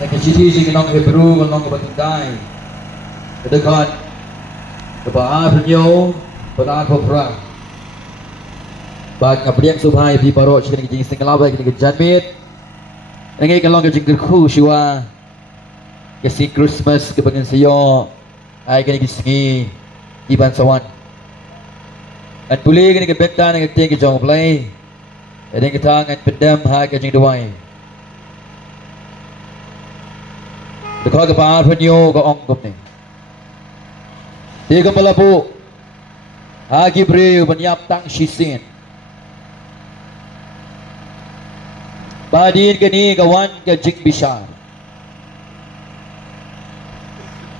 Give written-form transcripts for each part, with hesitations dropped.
Nakasiti kenong Hebrew kalong kabatintay. Kedekat kebaan penyo petaan pepra. Bag kapriang subhai di parok cikini jing setengah labai kini kejanmit. Nengai kalong kejing kerku siwa. Kasi Christmas kebangan sayo ay kini kisingi iban sawan. At puli kini kebenta nengai ting kejong play. Edeng ketang at pedam hai kejing duwai. Dekat kebaan penyo ke ongkop ni. Tiga melabu Hagi Breu menyap tang shisin. Badin kini kawan ke jik bisar.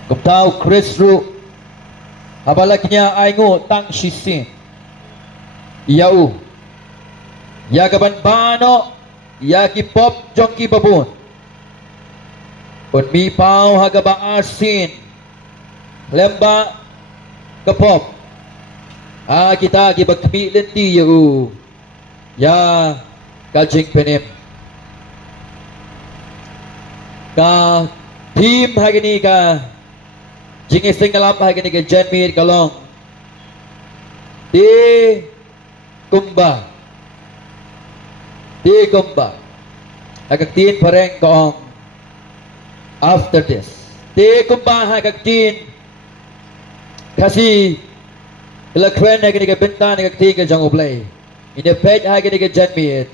Keptau Chris Ru abalaknya aingu tang shisin. Iau ya kaban bano ya ki pop jongki babun. Pun mi pau haga ba asin lemba kepop kita ki bakmi lenti yu ya kajing penem ka tim hagini ka jing singalam hagini ka janmir kalong di kumba agak tin pareng kong after this di kumba agak tin kasi kelakuen hai kini ke bentan ke ting ke jang oblay ini page hai kini ke janmit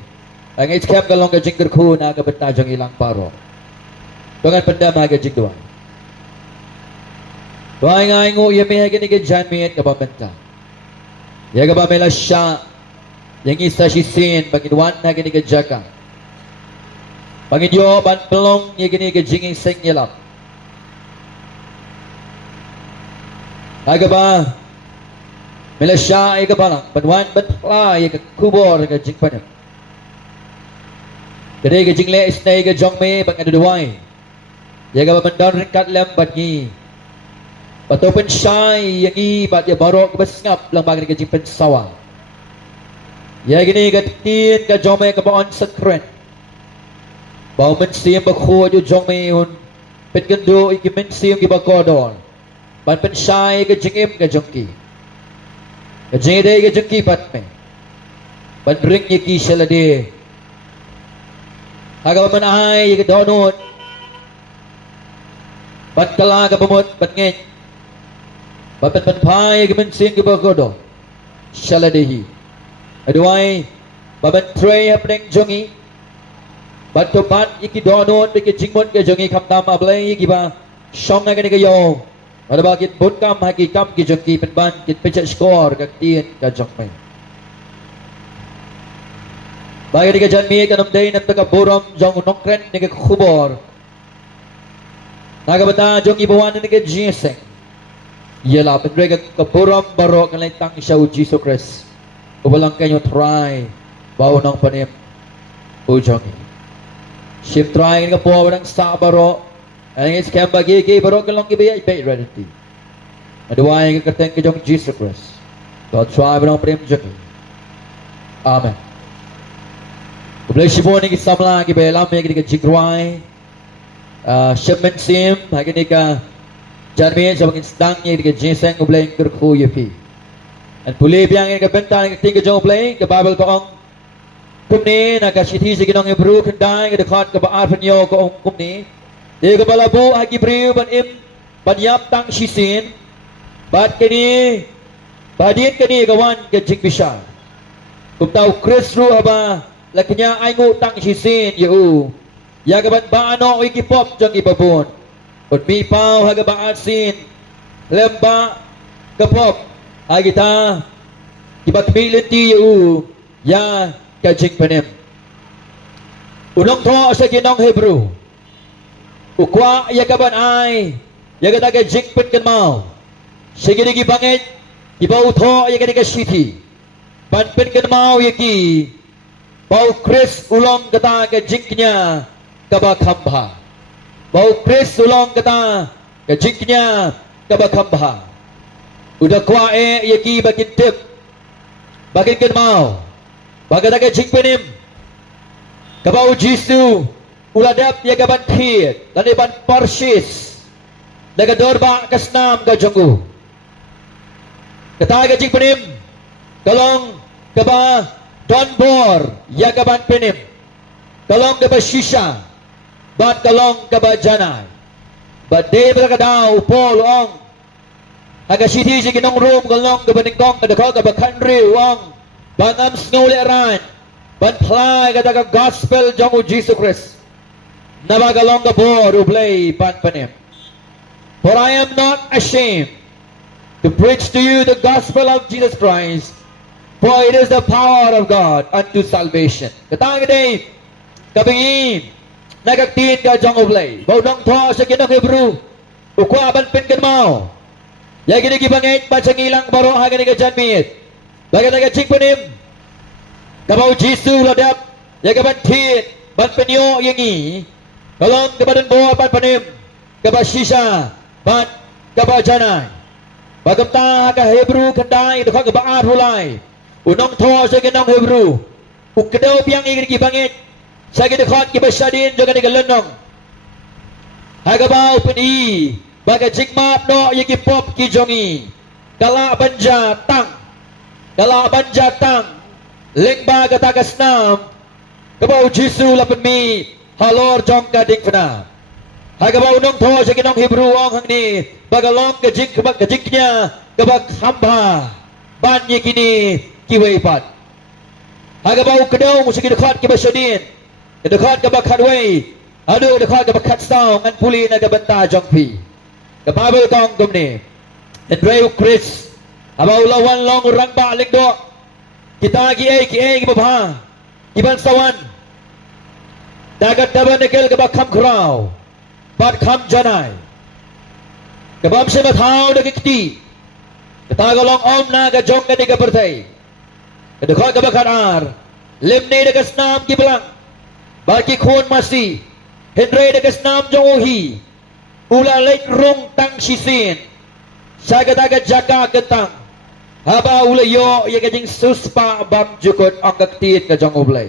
ang iskam kalong ke jingker khu na ke bentan jang ilang paro dengan pendam hai ke jing duai ngai ngu ye me hai kini ke janmit ke bentan ya ke ba mela sha yang isa shisin bagi duan hai kini ke jaka bagi dio ban pelong ye kini ke jinging sing yelap agaba Malaysia ay kabalang banwan batla ay kubor ka jing panem kadai ka jing le isnay ka jong me bang aduduay ya ka bandon ringkat lem batngi patopen syai yang i bat ya barok besngap lang bagi ka jing pensawang ya gini ka tin ka jong me ka baon sekren bau mensim bakho ju jong me hun pet gendo iki mensim ki bakodol ban pensai ke jengim ke jengki ke jengde ke jengki pat me ban ring ye ki selade aga man ai ke donut ban kala ke pemut ban ngeng ban pai ke mensin ke bagodo selade aduai ban tray apeng jongi ban to ban iki donut ke jingmon ke jongi khamtam ablai ki ba song na ke yo ada bakit butkam haki kam ki jongki penban kit pecah skor kak tien ka jongmai bagi di janmi ka namday nam taka borom jong nokren ni ka khubor naga bata jong ibawan ni ka jeseng yela pendre ka borom baro ka tang siya Jesus Christ ubalang kanyo try bau nang panim ujongi ship try ka po barang sa baro ang iskam bagi ke barok kalong ibaya ibay reality aduay ka kateng ka jong Jesus Christ God try barang prem jong amen bless you morning isamla ki belam me ki jigwai shipment sim hagini ka jarme jong instang ye ki jeseng ublay kerkhu yepi and puli biang ka bentan ka ting ka jong ublay ka bible ko ong kumni na ka sithi siginong Hebrew kendai ka dekat ka baar penyo ko ong kumni di kepala bu hagi Breu ban im ban yap tang shisin bat kini badin kini kawan ke jing bisar kum tau Chris Ru haba laknya aingu tang shisin yu ya kaban baano iki pop jang ibabun ut mi pau haga ba asin lemba ke pop hagi ta kibat militi yu ya ke jing panem unong to sa ginong Hebrew ukwa ya kaban ay ya kata ke jing pen kan mau sige gi bangit ibau tho ya kata ke city ban pen kan mau ya ki bau Chris ulong kata ke jingnya kaba khamba bau Chris ulong kata ke jingnya kaba khamba udah kwa ya ki bakin tip bakin kan mau bagada ke jing penim kabau jisu uladap ya gaban Kiet, dan iban Parsis, nagador ba kasnam ka Jongu. Katay ka jing penim, kalong kaba Donbor, ya gaban penim, kalong kaba Shisha, bat kalong kaba Janay. But day ba daw Paul ong aga city si kinong room kalong kaba ningkong kadako kaba country ong bangam snole ran ban play kata gospel Jongu Jesus Christ. Nabagalong ka po, rublay panpanim. For I am not ashamed to preach to you the gospel of Jesus Christ, for it is the power of God unto salvation. Katang day, kabingin, nagagtiin ka jong ublay. Baudang po sa kinong Hebrew, ukwa banpin kan mau. Yagi nagibangit, patsangilang baro hagan ni ka dyan miit. Baga nagachik panim, kabaw Jisu ladap, yagabantit, banpenyo yangi, kalong kabadan bo apan panim, kaba Shisha, bat kaba Janay. Bagamta ka Hebrew kanday, dukha kaba arhulay. Unong to sa ginong Hebrew. Ukadaw biyang igibangit. Sa gidukhat kiba syadin joga ni galenong. Hagabaw peni, baga jigmap no yigipop ki jongi. Kala banja tang. Kala banja tang. Lengba katakas nam. Kabaw Jisu lapan mi. Halor jong kading pena. Hagabaw nong to sa ginong Hebrew ang hangni. Bagalong kajiknya kabag hamba. Banyi kini kiwaipat. Hagabaw kadaw sa gidukhat kiba syadin. Gidukhat kabag hadway. Ado gidukhat kabag katstaw. Ngan puli na kabanta jong pi. Kababal kong gumni. Andrew Chris. Habaw lawan long urang ba alikdo. Kita ki kibabha. Iban sawan. Dagat daban nikil kabag kamkraw. Bat kam Janay. Kabab siya mathaw na kikti. Katagalong om na kajong ka di kabartay. Kadukha kabag hanar. Limni na kasnam kibalang. Baki kun masi. Henry na kasnam jong uhi. Ula late rung tang sisin. Sagadagat jaka ketang. Haba ulayo ya kajing suspa bam jukot ang kaktiit kajong ublay.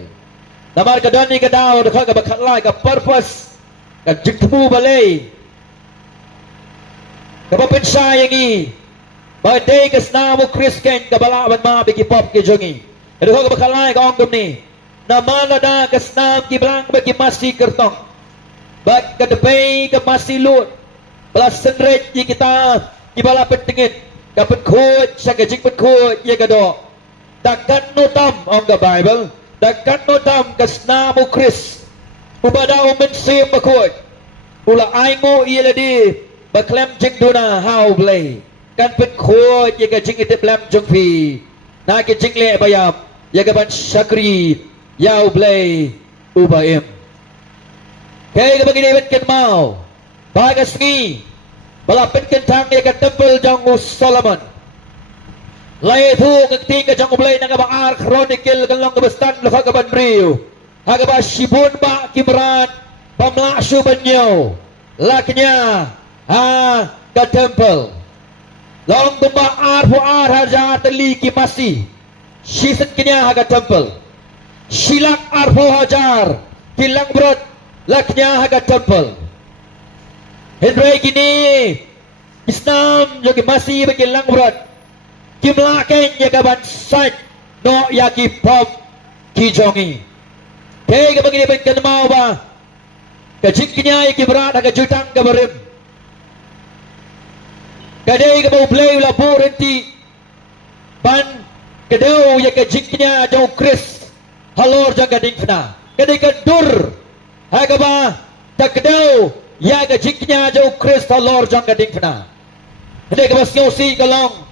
Namar kadani kadaw dukha kabag hatlay ka purpose. Kajikmu balay. Kapapensya yang i. Bagay kasnamo Christian kabalaban mga bigipop kijongi. Kadukha kabag hatlay ka onggom ni. Namala na kasnam kiblang bagi masih kertong. Bag kadapay ka masih lut. Balas senret di kita kibala pentingit. Kapit kut sa kajik petkut ya kado. Dakat notam ang ka Bible. Dakat notam kasnamo Chris. Ubadaw mensim bakut. Ula aingo ieladi baklem jing duna how blay. Kan petkut ya kajik itip lam jungpi. Na kajik le bayam ya kaban syakri yaw blay ubaim. Kaya kapag inibit kan mau. Bagas ngi. Balapin kentang ya ka temple jang Solomon. Lai tu ngakti ka jang ublay na kabaar chronicle kalong kabastan luka kaban riu. Hagaba shibun ba kimran pamlasu banyo. Laknya ka temple. Long tumba ar pu ar haja teli ki masi. Shiset kenya haga temple. Shilak ar pu hajar kilang brot laknya haga temple. Henry kini Islam jogi masih bagi lang brot. Kimlaken ya kaban site no yaki pop kijongi. Kaya kapag inibig ka mau ba? Kajik niya ikibrat haga jutang kabarim. Kadai ka play la porenti. Ban kadaw ya kajik niya jauh Chris. Halor jang gading na. Kadai ka dur. Haga ba? Takdaw ya kajik niya jauh Chris halor jang gading na. Kadai ka basyosi kalong.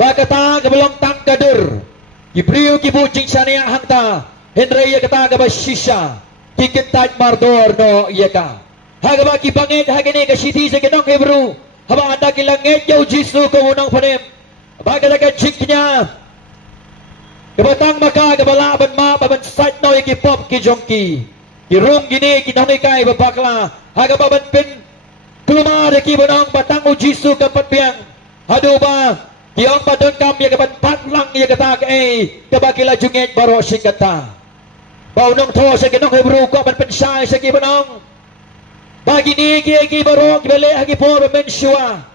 Bakata kabalong tang kadur. Ibriyo kibuching saniya hangta. Henry ya kata gaba Shisha. Kikintaj mardor no iya ka. Hagaba kibangit hagini ka siti sa kinong Hebrew. Haba anda kilangit yaw Jisu kumunong panim. Bagala ka chik niya. Kabatang maka kabalaban ma babansat no ikipop kijongki. Kirung gini kinong ikay babakla. Hagaba banpin. Kulumada kibunong batang o Jisu kapatbiang. Hado ba? Yang padon kam ya kapan patlang ya kata kabakila jungit baro sing kata. bao nong tho sa kinong Hebrew ko man pensay sa kibanong bagi ni gi baro gibele hagi por mensua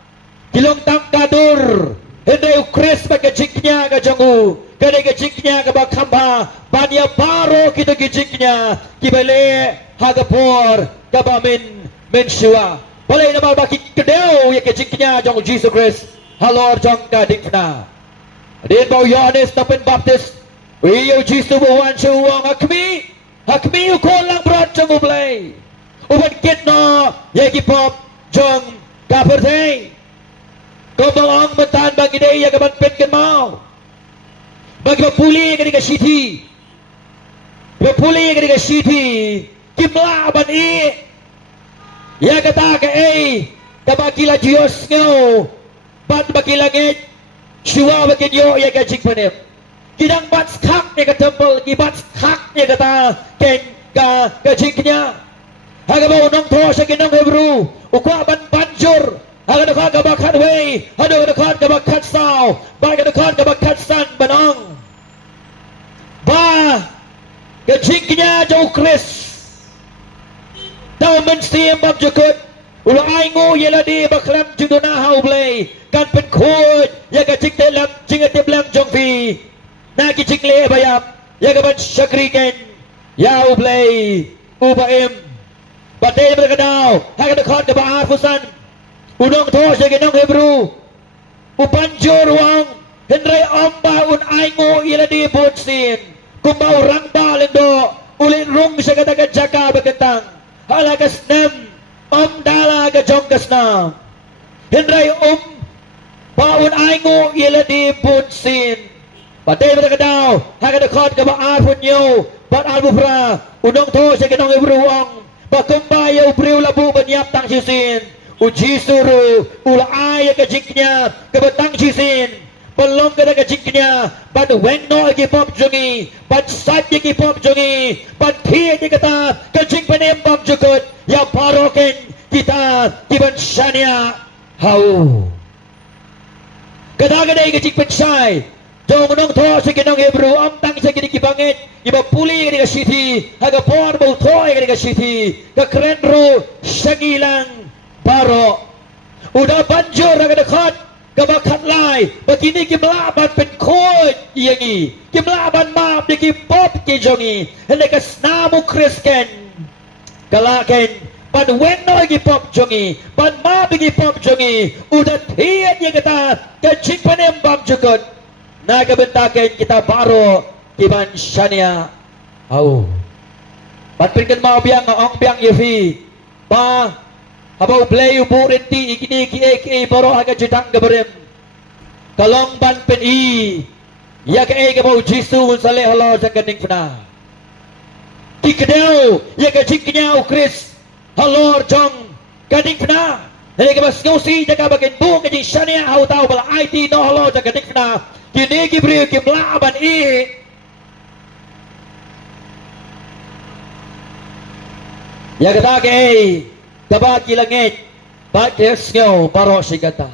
kilong tangkadur hindi ukris magkajiknya ka jangu kada kajiknya ka bakhamba banya baro kita kajiknya gibele haga por kabamin mensua boleh nama baki kedeu ya kajiknya jangu Jesus Christ halor jong ka dikna din bao Yohanes tapen baptis iyo Jesus buwan suwang hakmi ukol lang berat jangu play uban kitno ya kipop jong kaperte kau belong mentan bagi dia ya kapan pengen mau bagi puli ketika siti puli ketika siti kimla ban i ya kata ke kabakila Dios ngau bat bagi langit syua bagi yo ya gajik panem kidang bat khak ya ke temple kibat khak ya kata ken ka gajiknya haga bau nong tho sa kinong Hebrew ukwa ban banjur haga dekat ke bakat wei haga dekat ke bakat sao baga dekat ke bakat san banong ba gajiknya jauh kris tau mensiam bab jukut ulah aingu yela di baklam juduna hau blay kan pen khod ya gajik telam jinga teblam jong fi na gijik le bayam ya gaban syakriken ya ublay ubaim batay berkadau haga dekat ke baat fusan unong tho sa kinong Hebrew upanjur wang hendray amba un aingo ila di bonsin kumbau rangba lendo ulit rung sa kataga jaka bagantang halagas nem dala ka jongkas na hendray baun aingo ila di bonsin batay berkadau haga dekat ke baat punyo bat albufra unong tho sa kinong Hebrew wang bakumbayaw priw labu banyap tang sisin uji suru ula ay kajiknya kebatang sisin pelong kada kajiknya bad wengno agi pop jungi bad sat agi pop jungi bad thi agi kata kajik panem pop jukut ya paroken kita kiban shania hau kada kada kajik pensai jong nong tho sa kinong Hebrew am tang sa kini kibangit iba puli kini ka city haga por bau tho kini ka city ka krenro syagilang baro udah banjur haga dekat ka bakat lai begini kimlaban pen khod iyangi kimlaban map di pop ki jongi hele ka snamu krisken kalaken pan wenno gi pop jongi pan map gi pop jongi udah tiat ye kata ka chikpanem bam jukut naga bentaken kita baro kiban shania au patpinkan mau biang ong biang yefi ba habau play ubu renti ikini ki baro haga jidang gabrem kalong ban pen i ya ke bau jisu saleh halo jakaning pna tikdeu ya ke jiknya ukris halo jong kading pna hele ke bas ngosi jaga bagen bu ke shania hau tau bala IT no halo jakaning pna kini kibriu kimlaban i ya kata ke kabaki langit bates ngau baro sigata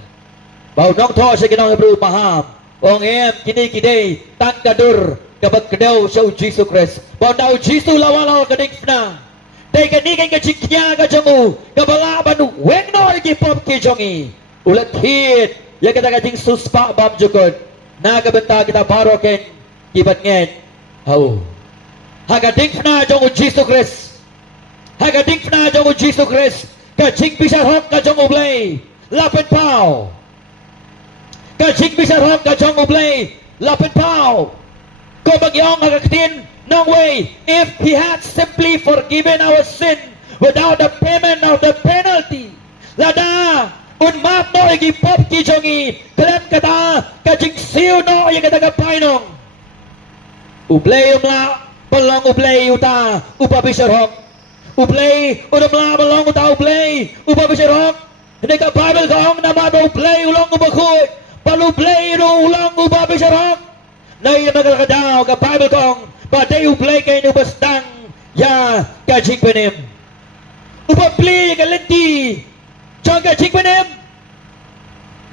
bau nong tho sa kinong Hebrew paham ong kini kidei tan kadur kabak kedau sa Jesus Christ bau dau Jesus lawalaw kadik na dai kani kan kajiknya ka jangu kabalaban wengno gi pop ki jongi ulat hit ya kata kajing suspa bab jukod nagabenta kita baroken kibat ngen hau haga dingfna jong Jesus Christ haga dingfna jong Jesus Christ ka jing bisa hok ka jong ublay lapet pau ka jing bisa hok ka jong ublay lapet pau ko bagyong haga ktin no way if he had simply forgiven our sin without the payment of the penalty lada un map no igi pop ki jongi klan kata kajing siu no yang kata kapainong ublay umla pelong ublay uta upa bisarok ublay udamla pelong uta ublay upa bisarok hindi ka Bible kaong nama do ublay ulang ubakut palu ublay no ulang upa bisarok na yung nagalakadaw ka Bible kaong paday ublay kayo ubastang ya kajing penim upa play ka lenti Jangka jing penem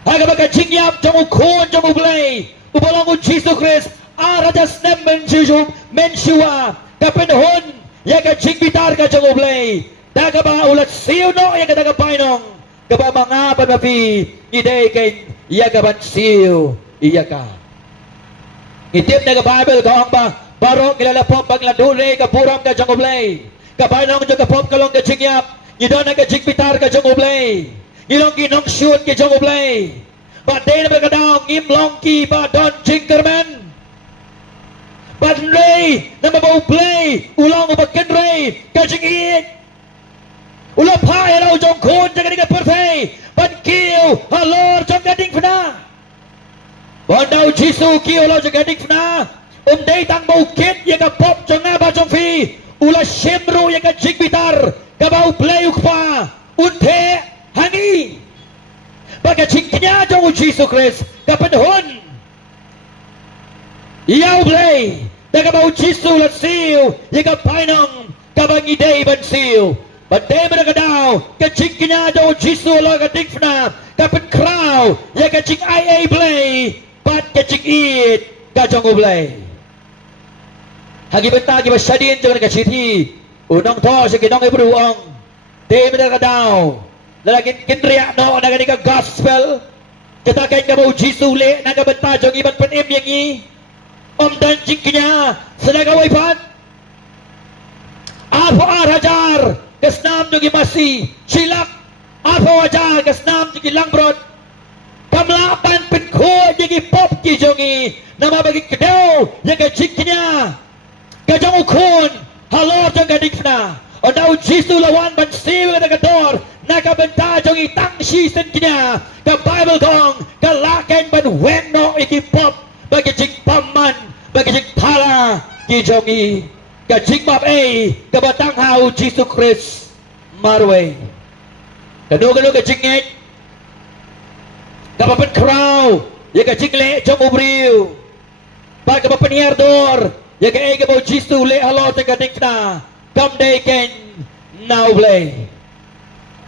haga baka jing yap jang ukon jang ublay ubalang Jesus Christ arajas nem menjujub mensua kapanahon ya ka jigbitar ka jang ublay daga ba ulat siyo no ya ka daga painong kaba mga panapi iday kay ya ka ban siyo iya ka itip na ka Bible ka ang ba baro kilala po pagladure ka buram ka jang ublay kapainong jang ka pop kalong ka jingyap idon na ka jigbitar ka jang ublay ilong ginong shoot ka jang ublay Baday na magkadaw, ngimlong ki ba Don Jinkerman. Badray na mabaw-play, ulang ubagkan ray, kajing iit. Ulap hai raw jong kun, jaga nga perfect. Badkiw, halor jong gading pna. Bandaw jisu kiw law jong gading pna. Day tang bukit, yaga pop jong nga ba jong fi. Ula shimro yaga jigbitar, kabaw-play ukpa. Unte, hangi. Pagkaching kanya jong Jesus Christ kapanahon iyaw blay nagabao Jesus lat siyo yaga painang kabangiday ban siyo baday managadaw kaching kanya jong Jesus lang kating na kapan kraw yaga ching IA blay pat kaching it kajong blay hagi benta giba syadin jong kachiti unang to sa kinong ibruang day managadaw lalagin kinriya no nagani ka gospel kita kay ka mo jisule nagabanta jong iban panim yang i dan jingnya senagaway pan apo arajar kasnam jong imasi silak apo ajar kasnam jong langbrod kamlapan penko jong pop ki jong i namabagi kedaw yang ka jingnya kajong ukon halor jong gadikna Odaw Jisu lawan ban siwa nagador nakabenta jong itang season kanya ka Bible kong kalaken ban weno ikipop bagi jing paman bagi jing pala ki jong i ka jing map ka batang hau Jisu Christ marway kanu ka jingit ka papan kraw ya ka jingle jong ubriw pa ka papan herdor ya ka ega bo Jisu le halo te gading na Come day can now play.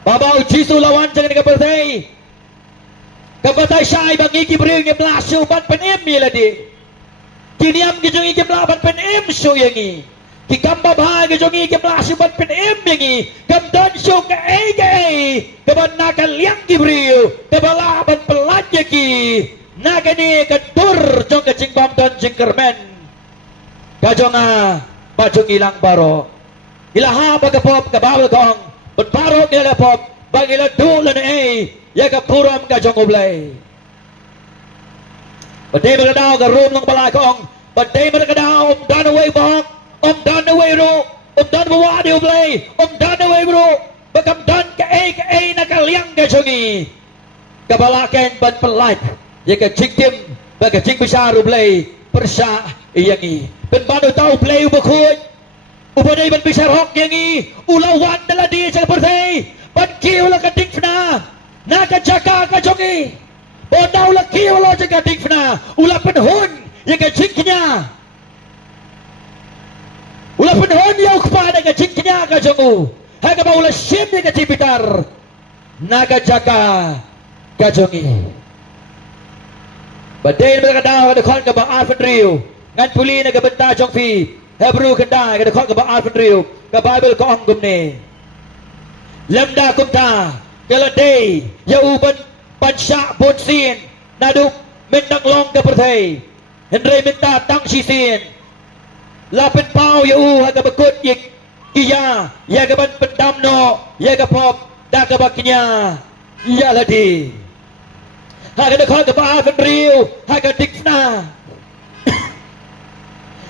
Babaw Jisu lawan jangan kabatay. Kabatay siya ay bangi kibriw ng plasyo ban panim nila di. Kiniam gijong ikipla ban panim siyo yangi. Kikamba baha gijong ikiplasyo ban panim yangi. Kamdan siyo ka ay. Kaban nakaliang kibriw. Kabala ban peladya ki. Nagani kadur jong kaching bamdon jingkermen. Kajong bajong ilang baro. Ilaha bagapop kabawal kong Benparo kilapop Bagila dula na yaga puram ka jong ublay Baday magadaw ka room ng balay kong Baday magadaw done away bok done away ro done mawadi ublay done away bro Bagam done ka nakaliang ka jongi Kabalaken ban pelat yaga jingtim baga jing besar ublay Persya iyangi Benbano tau ublay ubakut Ubanay ban bisar hok yangi ulawan dala di sa pertay panki ula kating na nakajaka ka jongi bodaw laki ula jaga ting na ula penhun yang kajingnya ula penhun yaw kepada kajingnya ka jongu haga ba ula sim yang kajibitar nakajaka ka jongi baday magkadaw ada kon ka ba Alfred Rio ngan puli nagabenta jong fi Hebrew kanda kada khot ka ba Alfred Rio ka Bible ko ang gumne lamda kumta kala day ya uban pansya bonsin nadu mendang long ka pertay Henry minta tang sisin lapit pau ya haga bakut yik kiya ya ka ban pendamno ya ka pop da ka baknya ya ladi haga khot ka ba Alfred Rio haga dikna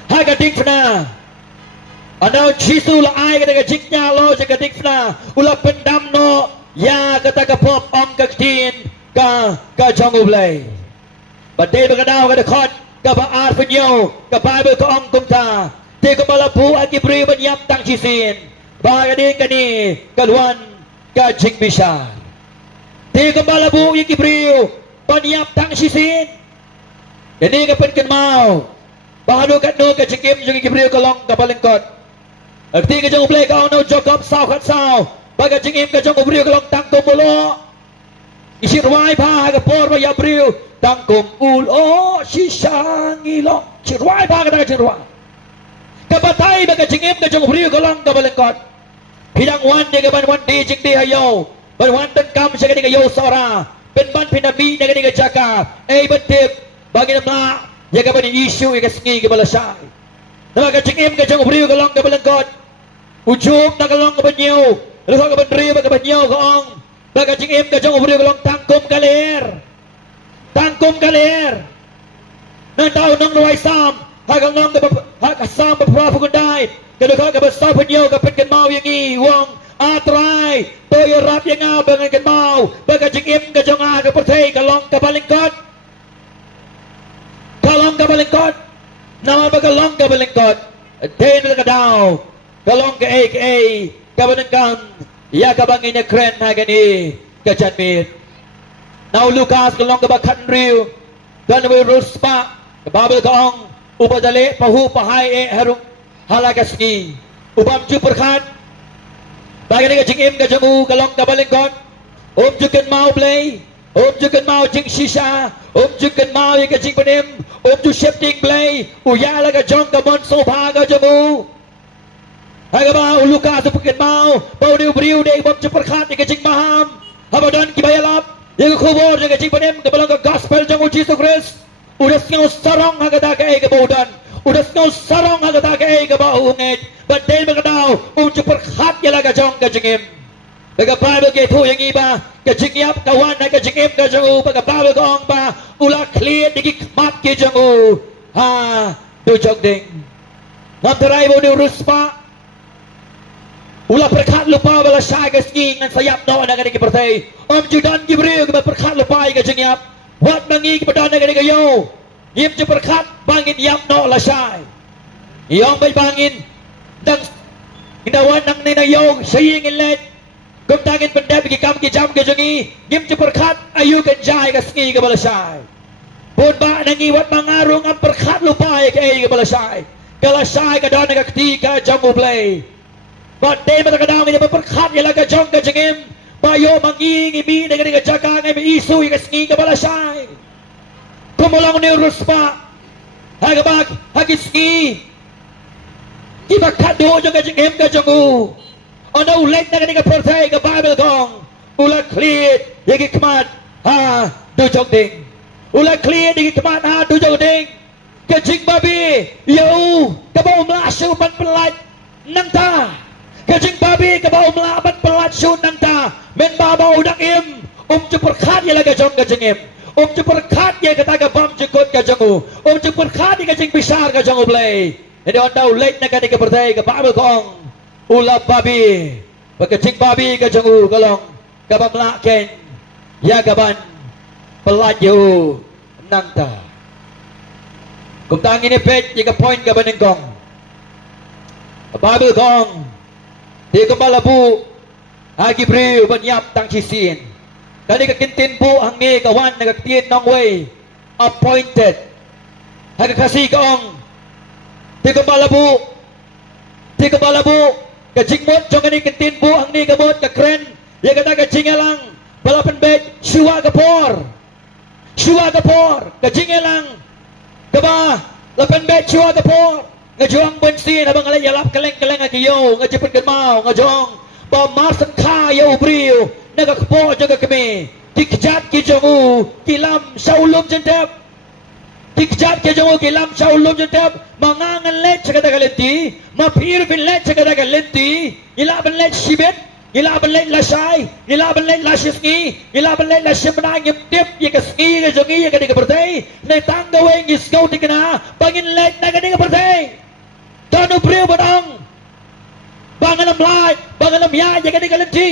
Haga dikna Ano Jisu la ay kata jiknya lo jaga dikna ula pendamno ya kata ka pop om ka tin ka jong ublay Baday bagadaw kada khot ka baar penyo ka Bible ka om kumta te ko malapu at ibri banyap tang sisin bagadi kani kalwan ka jigbisha te ko malapu yung ibri banyap tang sisin kani ka penken mau Bahado kat no ka chikim jung gibriyo kalong ka balingkot. Agti ka jung ublay ka no Jacob saw kat saw. Baga jingim ka jung ubriyo kalong tangkom ulo. Isirway pa ka por ba yabriyo tangkom ulo sisang ilo. Sirway pa ka ta sirway. kabatay baga jingim ka jong briu kalong kabalengkot pidang wan dia kaban wan di jing di hayo ban wan ten kam siya kani kayo sora penban pinabi na kani ka jaka betip bagi namla ya kaban issue ya kasngi kabalasay nama ka jingim ka jong briu kalong kabalengkot ujub na kalong kabanyo Lalu ka bandri baga banyaw kaong baga jingim ka jong briu kalong tangkom kalir nan tao nang nuai sam hagang nang hak sam beberapa kundai kedua ka besar penyo ka pen kan mau yang i wong atrai toy rap yang ngau dengan kan mau baga jingim ka jong ka pertai kalong ka balengkot nama baga long ka balengkot den ka daw kalong ka ka banengkan ya ka bangin na kren hagani ka janmit now Lucas kalong ka bakan riu dan we ruspa babel kaong upadale pahu pahai harum halagasni ubam ju perkhat bagani ka jingim ka jamu kalong ka balengkot jukan mau play jukan mau jing shisha jukan mau ka jing panim ju shifting play uyala ka jong ka mon sobha ka jamu Hagaba Lucas pukin mau pau diu briu de bom ju perkhat ka jing maham habadan ki bayalap yang kubur yang kecil panem kebalang ke gospel jangan Jesus Christ udah ngau sarong hagada ke kebaudan udah ngau sarong hagada ke kebaunget batin berkedau unjuk perkhat ya laga jong ke jengim baga Bible ke tu yang iba ke jengiap kawan ke jengim ke jengu baga Bible ke ong ba ulah clear dikik mat ke jengu tu jong ding ngamterai bo diurus pa ulah perkhat lupa bala syai ke ski ngan sayap no na kani pertai judan gibril ke perkhat lupa ke jengiap wat mangi ke padan kani ke yo yip je perkhat bangin yap no la syai yong bai bangin dang indawan nang ni na yo saying let kum tangin pendap ki kam ki jam ke jengi yip je perkhat ayu ke jai ke ski ke bala syai pun ba nangi wat mangarung am perkhat lupa ke bala syai kala syai ke dan ke ketika jamu play Batin matagadaw nga berperkhat nga laga jong ka jengim bayo mangingi mi dengan nga jaga nga mi isu nga sngi ka balasay kumulong ni ruspa hagabag hagisngi ibakado jong ka jengim ka jongu ono ulit na nga pertay nga Bible kong ulat clear yagi kmat du jong ding ulat clear yagi kmat du jong ding ka jing babi yo kabaw mlasyo man pelat nang ta Kajing babi ke bau melabat pelat syun nanta men babau dak im je perkhat ya laga jong kajing im je perkhat ya kata ke bam jekut kajangu je perkhat ya kajing besar kajangu play jadi on tau late na kani ke pertai ke babel kong ulap babi kajing babi kajangu kalong kabam laken ya gaban pelat yo nanta kumtang ini pet ya ke point ke benengkong babel kong di kembala bu hagi briu banyap tang cisin kani kakintin bu hangi kawan nagaktin nong way appointed hagi kasih kaong di kembala bu kajingmot jong kani kintin bu hangi kamot kakren ya kata kajingalang balapan bet syua kapor kajingalang kaba lapan bet syua kapor ngajong bensin abang alay yalap kaleng-kaleng akiyo ngajipin kan mau ngajong pamasan kaya ubriyo nagakpo jaga kami tikjat ki jongu kilam saulum jentep mangangan let sagada galenti mapir bin let sagada galenti ilaban let sibet ilaban let lasai ilaban let lasisngi ilaban let lasimna ngimtip yakasngi ngajongi yakadiga pertai na tanggawe ngisgaw tikna pangin let nagadiga pertai Tanu beriu badang bangalam lai bangalam ya jaga di galenti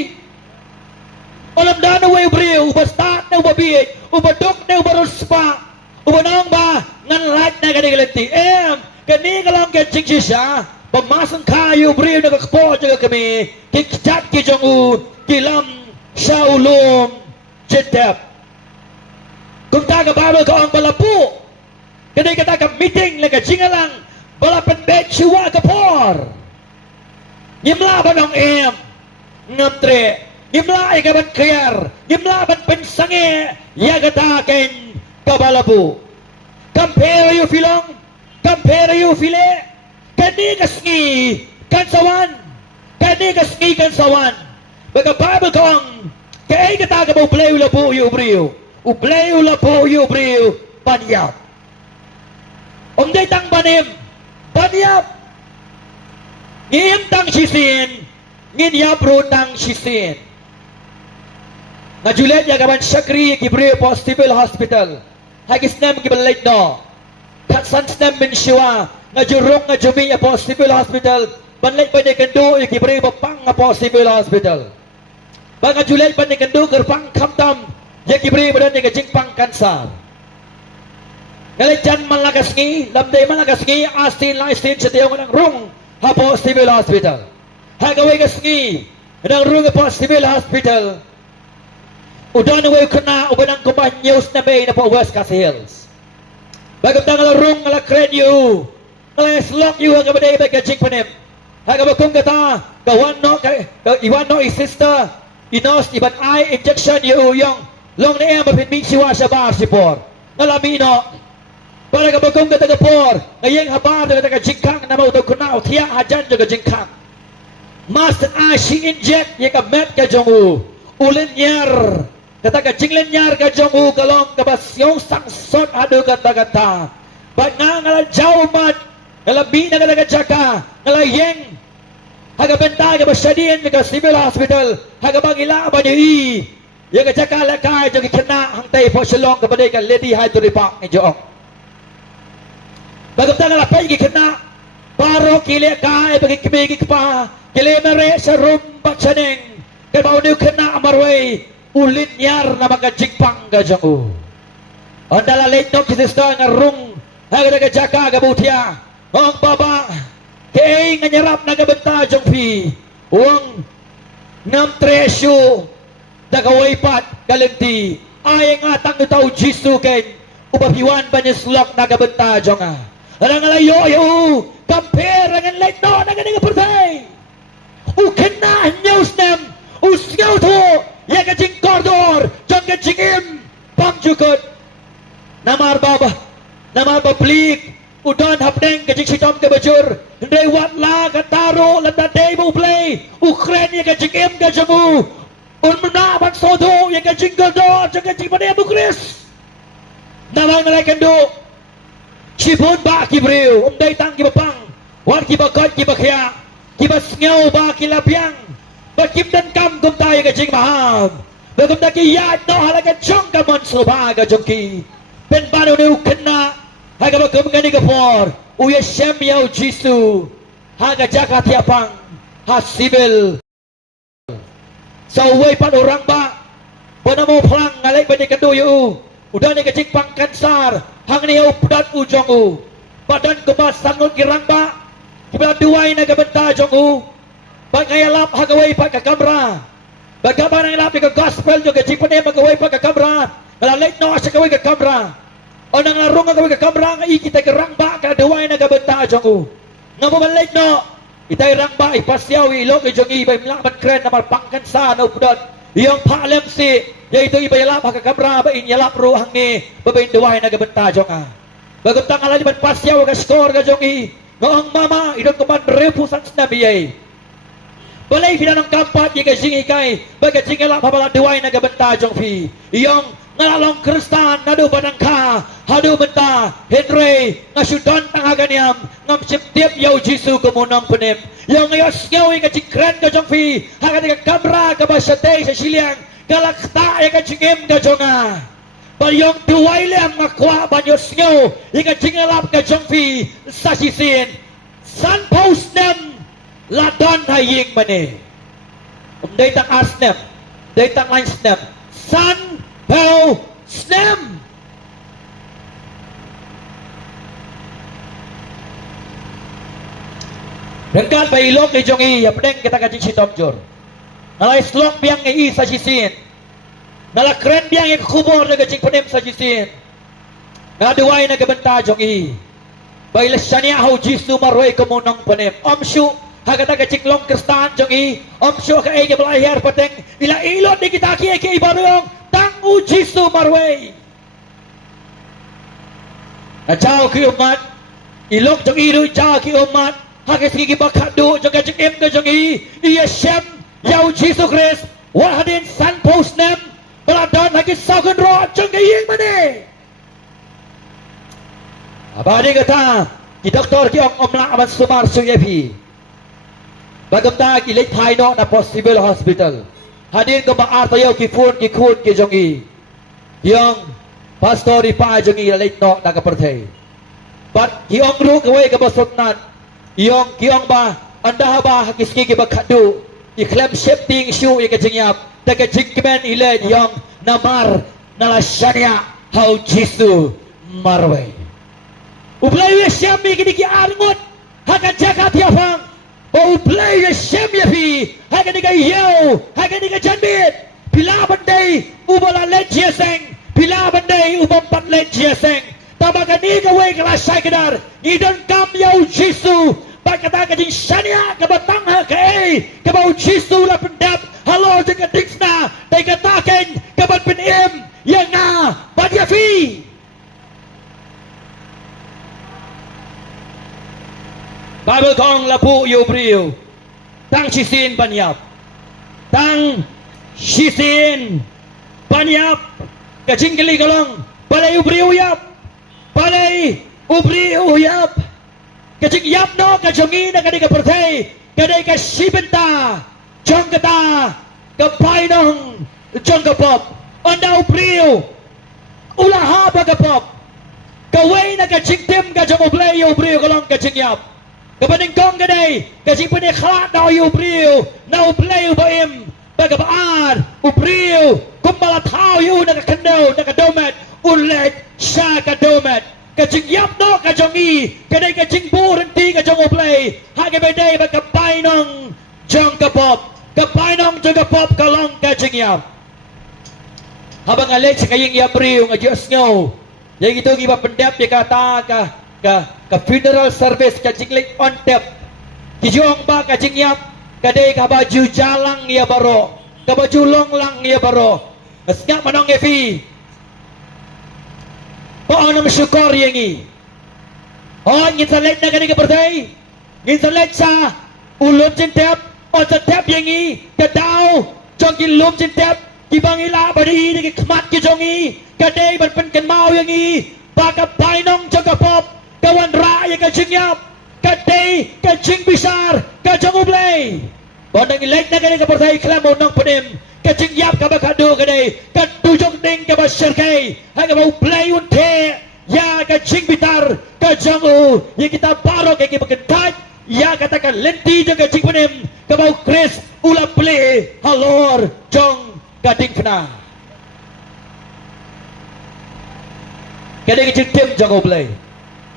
olam dana we beriu ubastat na ubabiyet ubadok na ubaruspa ubanang ba ngan lai na gadi galenti kani kalang kecing sisa pemasan kayu beriu na kakpo jaga kami kikcat kijongu kilam saulum jetep kumta ka babel ka ang balapu kani kata ka meeting na ka jingalang balapan bet syua kapor ngimla banong ngamtre ngimla ikaban kayar ngimla ban pensange yagataken kabalabu compare you filong compare you file kani kasngi kan sawan, kani kasngi kan sawan. Baga Bible kong kay kata ka mo play ula po yu brio, uplay ula po yu brio panyap. Day tang banim, panyap. Ngiyam tang sisin, nginyap ro tang sisin. Na Juliet ya gaban Shakri Gibril Hospital Hospital. Hagis nem gibalait no. Katsan nem min siwa. Na jurong na jumi ya Hospital Hospital. Banlait pa ni kendo ya Gibril pang na Hospital Hospital. Banga Juliet pa ni kendo kerpang kamtam. Ya Gibril pa ni kajing pang kansar. Ngalijan malakas ngi, lamday malakas ngi, astin la astin sa tiyong ng rung hapo Civil Hospital. Hagaway kas ngi, ng rung hapo Civil Hospital. Udan na way kuna, uban ang kumanyos na may na po West Casa Hills. Bagam na nga rung nga krenyo, nga slok yu hanga baday ba kajik panim. Hagawag kata, iwan no sister, inos, iban eye injection yu yung long na ema pinming siwa sa bar sipor. Nalamino, para kabagong ka tagapor, ngayang habar na tagajingkang na mautag kunaw, tiya hajan yung kajingkang. Master si inject, yung kamet ka diyong ulinyar, kataga jinglinyar ka diyong galong kabasyong sangsot hado kata-kata. Ba't nga ngaladyaw man, ngalabi na katagadyaka, ngalayeng, hagabenta ka basyadin, mga Civil Hospital, hagabang ilaban yung yung kadyaka lakay, yung ikina, hangtay po silong kapaday ka, lady high to the park, ni Joong. Bagam tangan lapay gikena paro kili ka bagi kibigi pa kili mere sa rumba chaneng kay mauniw kena amarway ulin yar na mga jigpang gajangu andala late no kisista nga rung haga daga jaka gabutia ang baba kay nga nyarap na gabenta jong pi uang nam tresyo dagaway pat galinti ay nga tang utaw jisu ken upapiwan ba niya slok na gabenta jong Arang alayo yo compare ang light no na ganing purtay. Ukena news nem usyaw to ya kajing koridor jang kajing im pangjukot namar bablik udan hapdeng kajing sitom ke bajur ndai wat la kataro landa day mo play Ukraine ya kajing im kajamu unmuna bang sodo ya kajing koridor jang kajing pada Bukris namang nalakendo Cipun ba kibriw, day tang kibapang, wan kibakot kibakya, kibasngaw ba kilabyang, bakimdan kam kum tayo kajing maham, bagum na kiyad no halaga chong kamonso ba kajongki, penbano ni ukena, haga bagum gani kapor, uya siyem yaw jisu, haga jaka tiapang, hasibil, sa uway pan orang ba, panamo plang ngalay ba ni kanduyo, udah ni kajing pang kansar, hang niyaw pudat ujong u. Badan kumas sangon girang ba. Kibala duway na gabenta jong u. Pagkayalap hagaway pa ka kamera. Bagaman ang ilap ka gospel yung kajing pa niya magaway pa ka kamera. Nalalait na siya kaway ka kamera. O nang larong kaway ka kamera nga ikita girang ba ka duway na gabenta jong u. Nga mamalait no. Itay rang ba ipasyaw ilog jong ibay mlaban kren na marpangkan sa na pudat. Iyong paalam si yaitu iba yalap haka kamera ba inyalap ruhang ni babayin duwahin na gabenta jong bagot tang alali man pasyaw ka score ka jong noong mama idon kuman refusans na biyay balay fina ng kampat yi ka jingi kay baga jingala pabala duwahin na gabenta jong fi iyong ngalalong kristan nadu banang ka hadu benta Henry nga syudon tang haganiam ngam siptip yaw jisu kumunang punim yung ngayos ngawi ka jingkren ka jong fi haka ka kamera ka ba syatay sa silyang galakta ya kajingim kajonga bayong duway lang makwa banyos nyo ika jingalap kajongfi sa sisin san post nem ladon haying mani daytang asnem daytang lines nem san post nem Rengkat ba ilok ni jongi yapdeng kita kajing si Tomjor nalay slok biang ngi sa sisin nala kren biang ngi kubor na gajing panim sa sisin naduway na gabenta jong bayla siya ho jisu marway kumunong panim omsyu hagata gajing long kristan jong omsyu ka ege belayar pateng ila ilot di kita ki ege ibarong tang u jisu marway na jao ki umat ilok jong ilu jao ki umat hake sige bakadu jong kajing im ka jong iya shem yau Jesus Christ wahadin san post nem beladon hake saukan ro jong kaying mane abadi kata ki doktor ki om la aman sumar suyepi bagamta ki lek thai no na possible hospital hadin ko ba tayo ki phun ki khun ki jong yang pastor di pa jong lek no na ka perthai but ki ong ru ka we ka basotnan yang kiong ba anda ba kiski ki bakadu ikhlam shifting shoe ya kajingyap ta kajingmen ile yang namar nalashania how jisu marwe ublay we syami kini ki arngut haka jaga tiapang ublay we syami fi haka ni ka yau haka ni ka janbit bila bandai ubala lejiaseng bila bandai ubampat lejiaseng tabaga ni ka we kala saikadar idon kam yau jisu kata kajing syania kebatang hakai kebau jisu la pendap halo jaga diksna dai kataken kebat penim yang na badia fi Bible kong lapu yu briu tang sisin banyap tang sisin banyap kajing kali kalong balai ubriu yap balai ubriu yap kajing yap no kajongi na kadai ka perthai kadai ka sibenta jong kata ka painong jong ka pop onda upriu ulaha ba ka pop kawai na kajing tim ka jong ublay ubriu kalong kajing yap kapaning kong kadai kajing puni khala na ubriu na ublay ubaim ba ka baad ubriu kumbala thao yu na ka kandau na ka domet ulet sha ka domet kajing yap no kajongi kadai kajing burenti kajong ublay hage bedai ba kapay nong jong kapop kalong kajing yap habang alit sa kaying yabriw nga Diyos nyo yang ito iba pendap ya kata ka funeral service kajing lik on tap kijong ba kajing yap kadai ka baju jalang ya baro ka baju long lang ya baro asnya manong efi paano masyukor yang ini oh nginsalit na ganit ka perday nginsalit sa ulom jintep o sa tep yang ini kadaw jong kilom jintep kibang ila badi ni kikmat ki jong ini kaday berpen kenmau yang ini baka painong jong kapop kawan raya ka jingyap kaday ka jing bisar ka jong ublay bonang ilit na ganit ka perday klamo nang penim kajing yap ka bakadu kadai katujok ding ka basyarkay hanga mau play unte ya kajing bitar kajang ya kita baro kay kibagentat ya katakan lenti jang kajing penim ka mau Chris ula play halor jong kading pena kadai kajing tim jang play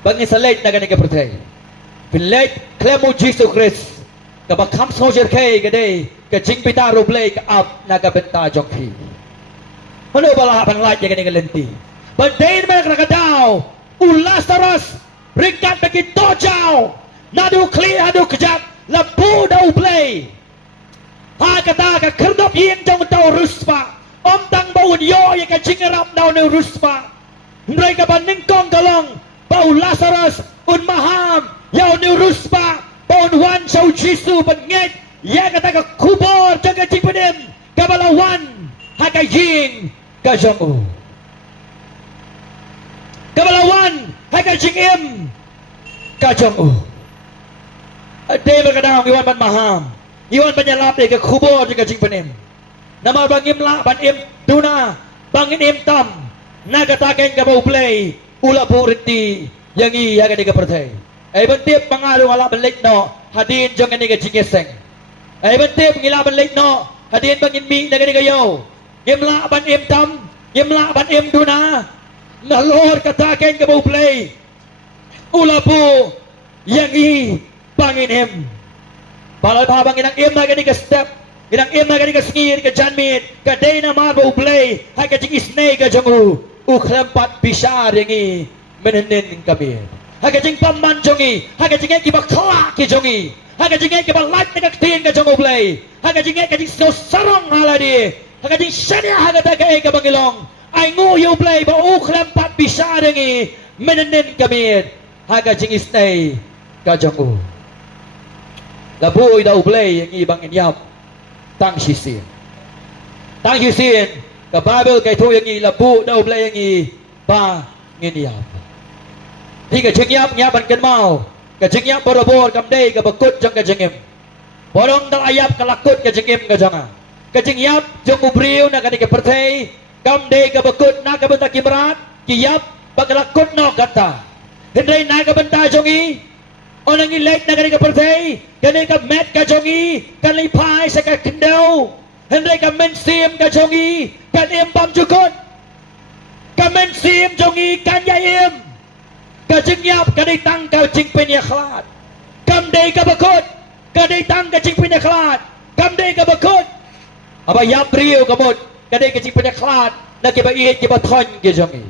bangi salait na ganit ka pertay pilait klemo Jesus Christ kabakam soldier kay kadai kajing pita rublay ka up nagabenta jongki ano bala pang light yang ini lenti bandain mereka nakadaw ulas taras ringkat bagi tojaw nadu kli adu kejap lapu daw play ha kata ka kerdop yang jong daw ruspa om tang bawun yo yang kajing rap daw ni ruspa mereka banding kong galong bau Lazarus un maham yaw ni ruspa bawun wan saw jisu bangit ya kata ka kubor jaga jipenim kabalawan hakajing kajong kabalawan hakajing im kajong ade berkadang iwan ban maham iwan penyalap ke kubor jaga jipenim nama bangim la ban im duna bangin im tam nagataken ka bau play ula buriti yang i ya ka perthai ai bantip pangalu ala balik no hadin jong ni ka jingeseng ay bantip ngilaban late no hadin bangin mi nagani kayo gimla ban im tam gimla ban im duna nalor kataken ka bau play ula po yang i bangin im palal pabang inang im nagani ka step inang im nagani ka skir ka janmit ka day na ma bau play hay ka jing isnay ka jangu uklempat bisar yang i menenin kami hay ka jing paman jongi hay ka jing ki bakla ki jongi haga jingai ke balat nak tin ka jong play haga jingai ka jing sarong haladi haga jing syania haga ta ka bangilong ai ngu you play ba uklam pat bisa dengi menenen kami haga jing istay ka jong labu daw play yang ibang inyap tang sisin ka Bible kay to yang labu daw play yang ba nginyap di ka jingyap nyaban kan mau ka jingyap borobor kam day ka bakut jang ka jingim borong dal ayap kalakut ka jingim ka janga ka jingyap jong ubriw na kanike pertay kam day ka bakut na ka benta kibrat kiyap pakalakut no kata hindi na ka benta jongi onang ilate na kanike pertay kanike met ka jongi kanipay sa ka kendaw hindi ka mensim ka jongi kanim bam jukot ka mensim jongi kanyaim ka jingyap kanitang ka jingpin yaklat kam day ka bakut kaditang ka jingpin yaklat kam day ka bakut aba yabriyo kamot kaday ka jingpin yaklat nakibaihit kibaton ka jongi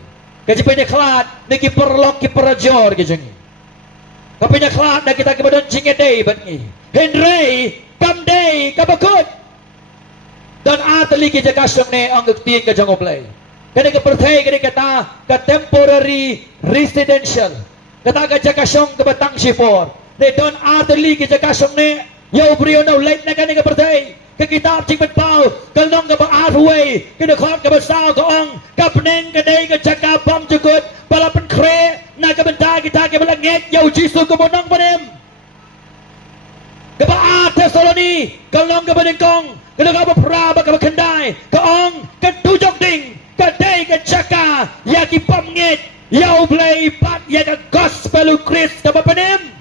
ka jingpin yaklat nakiperlok kiperajor ka jongi kapin yaklat na kita kibadon jingaday batngi Henry kam day ka bakut dan atali ki jakasyong ne ang gagtiin ka jang oblay kani ka pertay kani kata ka temporary residential kata ka jakasyong ka batang sipor they don't atali ki jakasyong ne yaw briyo na late na kani ka pertay ka kitab jing batpaw kalnong ka ba arway kani khot ka basaw ka ong ka peneng ka day ka jakabam jukut palapan kre na ka benta kita ka balangit yaw jisu ka monang panem ka ba Tesaloni kalnong ka banengkong kada ka praba ka kendai ka ong ka tujok ding ka day ka jaka ya ki pamngit yaw blay pat ya ka gospel Chris ka papanem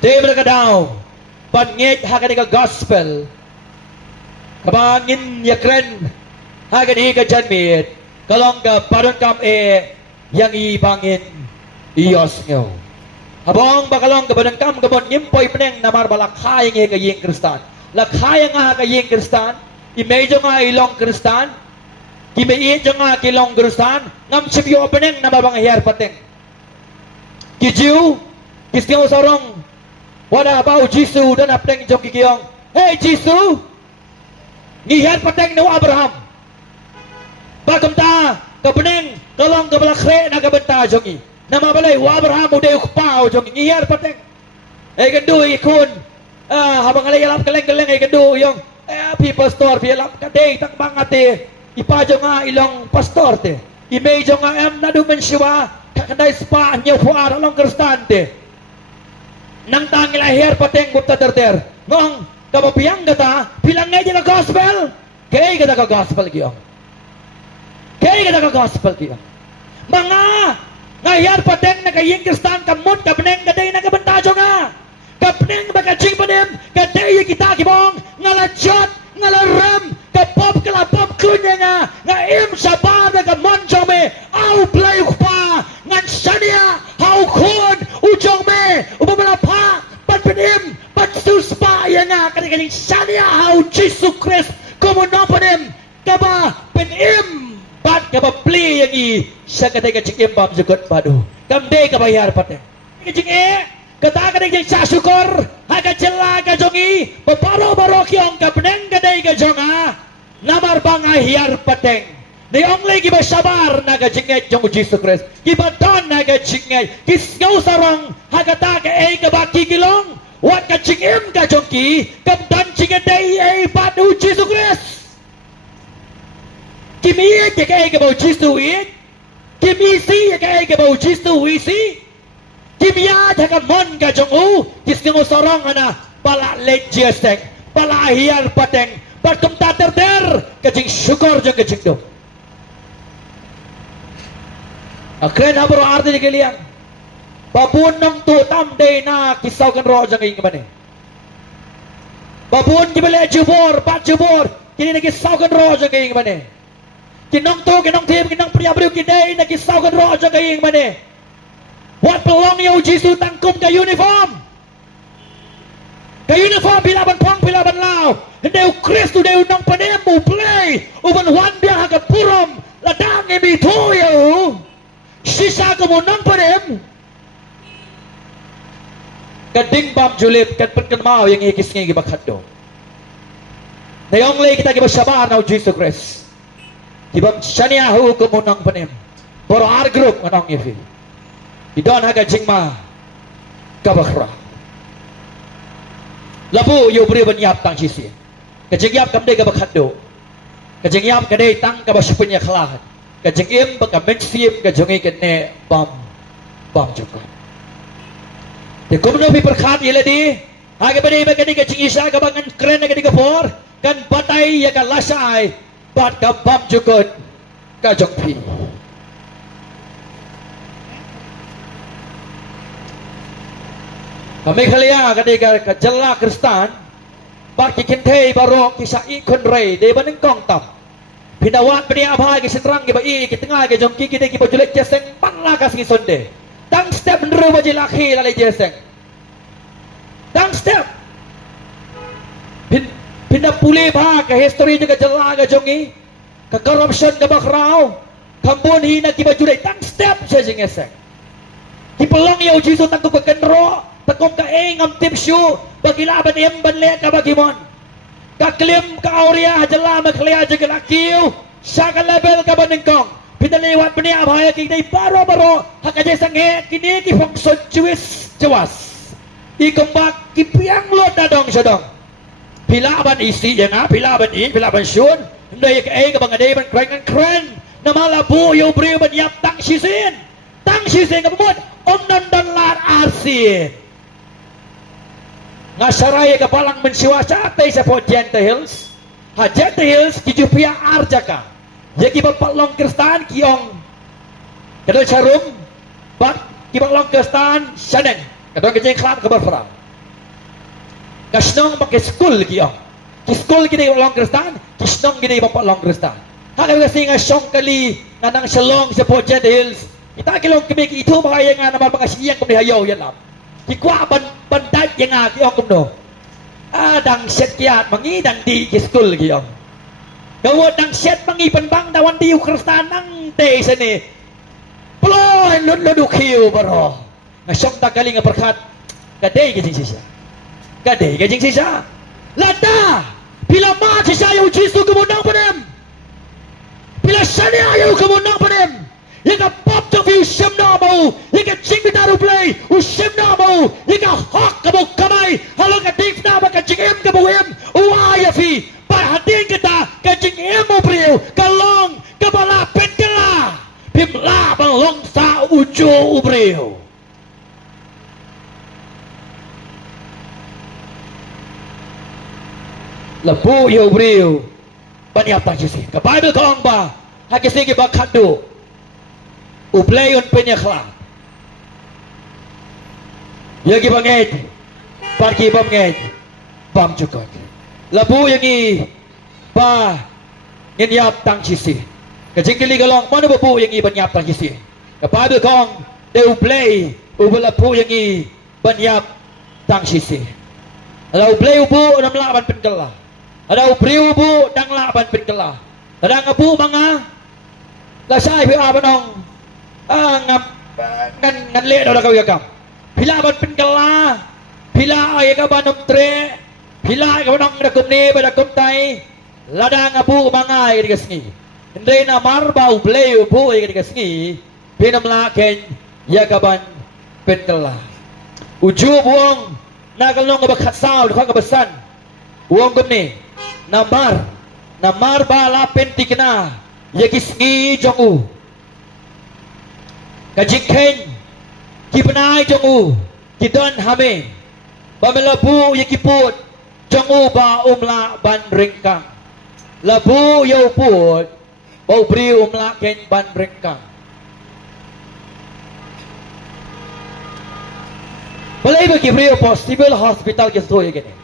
David ka daw pangit ha ka gospel kabangin ya kren ha ka di ka janmit kalong ka padon kam yang ibangin iyos ngaw habang bakalong kabadang kam kabon nyimpoy peneng namar balakhay ng kaying kristan lakhay nga kaying kristan imedyo nga ilong kristan kimeidyo nga kilong kristan ngam sibyo peneng namabang her pateng kijiu kisyo sarong wala about Jisu dan apeng jong kikiyong hey Jisu ngiher pateng no Abraham bagam ta kapeneng kalong kabalakre na kabenta jongi nama balay wa Abraham udah ukpau jong ngiyar pateng gandu ikun habang alay alap kaleng gandu yung people store alap kadey tak bangate ipajo nga ilong pastor te imedyo nga nadu mensywa kakanday spa nyo puar along kristante nang tangil aher pateng mutta terter ngong kabapiyang gata bilang ngayon na gospel kay gata ka gospel giyong mga ngayar pateng na kaying kristan kamot kapneng kaday na kabentajo nga kapneng bakaching panem kaday kita kibong ngalajot ngalaram kapop kalapop kunya nga im sabar na kamonjong me au play pa ngan sania hau kun ujong me umamalapa patpenim patsuspa ya nga kaday sania hau Jesus Christ kumunong panem kaba penim bat kaba play yang siya katay kaching imbam jukot padu kamday kabayar pate kaching kata katay kaching sasukor haka jela kajongi babaro-baro kiyong kapneng katay kajonga namar bang ahiyar pateng ni only kiba sabar na kachingay jong Jesus Christ kiba don na kachingay kisgaw sarong haka ta ka kabaki kilong wat kaching im kajongki kamdan chingaday padu Jesus Christ kimiyit ya kaya kabaw Jisu it kimisi ya kaya kabaw Jisu isi kimiyat ya kamon ka jong u kisngo sorong ana pala lejiasteng pala ahiyar pateng patkum taterter kajing syukur jong kajing do akren habro arti ni kalian babun nang tu tamday na kisaw kan roh jong ing mane babun gibale jubor pat jubor kini nagisaw kan roh jong ing mane kinong to, kinong team, kinong priyabriw kiday, nagisaw kan roho dyan kaying mani. What belong you, Jesus, tangkom ka uniform. Ka uniform, pilaban pang, pilaban lao. Hindi u Kristo, hindi u nang panem, u play, uban wan biya hagat purom, ladang imito yaw. Sisa ka mo nang panem. Kading bam julip, kadpat kan mao, yung ikis nga gibakad do. Nayong lay kita gibasyabar na u Jesus Christ. Ibang saniyahu kumunang panim. Poro ar group nganong ifi. Idon haga jingma. kabakra. Labu yo beri banyap tang sisi. Kejengyap kamde kabakado. Kejengyap kade tang kabasupnya kelahan. Kejengyem bakamensim kejengi kene bam juga. Di kumno pi perkhat yeledi. Hage bade bagani kejengisa kabangan keren kadi kapor kan batai ya kan lasai bat kabam juga kajongpi. Kami kalian ketika kejala Kristen, bagi kintei baru kisah ikon rei, dia banding kong tam. Pindawan peni abah kisah terang kiba i kitengah ke jongki kita kiba julek jeseng panlah kasih sonde. Tang step meneru baji laki lalai jeseng. Tang step. Pindah pulih bah ke history juga jala ke jongi, ke corruption ke bakrau, kambun hina kiba julek tang step saja ngeseng. Kipelong ya uji so tangku kekenro. Takom ka ngam tipsyu bagi laban em banle ka bagimon ka klim ka auria jela maklia je lakiu saka level ka banengkong pinalewat bani abaya kini baro hakaje sange kini ki function jawas ikembak ki piang lo dadong sadong pilaban isi ya nga pilaban syun ndai ka ka bangade ban kren nama labu yo bri ban yap tang sisin ka bumot non dan lar arsi Nasaraya ka palang mensiwasa atay sa po Gente Hills. Ha Gente Hills kijupia arjaka. Yaki bapatlong kristan kiyong kadol charum bat kibatlong kristan syaneng. Kadol kejeng klap kabar perang. Kasnong pakai school kiyong. Ki school kini bapatlong kristan, kisnong kini bapatlong kristan. Haka kasi nga syong kali nanang salong sa po Gente Hills. Kita kilong kami itu bahaya nga naman makasiyang kami hayaw yan lang. Kikwa bandaj yang aki ang kumno. Dang set kiat mangi dang di kiskul kiyong. Gawad dang set mangi panbang dawan di Kristan ang te sini. Ploy ludu kiyo baro. Ngasyong tagali nga perkat. Kadai kajing sisa. Lada. Pila ma sisa yung Jisu kemunang panem. Pila sani ayaw kemunang panem. Ika pop to view sim na mau, ika ching bitaru play, usim na mau, ika hawk kamu kamay, halo ka ding na ba ka ching em kamu em, uaya fi, perhatiin kita ka ching em mo priyo, kalong kabalapit kala, pimla balong sa ujo ubriyo. Labu yo ubriyo, banyak tajisi, ka Bible kong ba, hakisigi ba kado. Uplayon penyekla. Yagi banged, parki banged, bam cukot. Labu yangi ba nginyap tang sisi. Kajingkili galong mana babu yangi banyap tang sisi. Kapado kong de uplay ubalapu yangi banyap tang sisi. Ada uplay ubu nam laban penkela. Ada upri ubu dang laban penkela. Ada ngabu mga lasai pi abanong ngan le dah kau yakam pila ban penkela pila ay ka banom tre pila ka banong dakum ni badakum tai ladang abu mangai ka digasngi hindi na marbau bleu bu ka digasngi pinam laken yakaban penkela uju buong nakalong ka bakhatsaw ka kabasan buong gumni namar bala pentikna yakisngi jongu Kajikhen kipenai jongu kidon hame bamelabu yakiput jongu ba umla ban ringkang labu yau put bau bri umla ken ban ringkang balai bagi bri possible hospital ke so yegene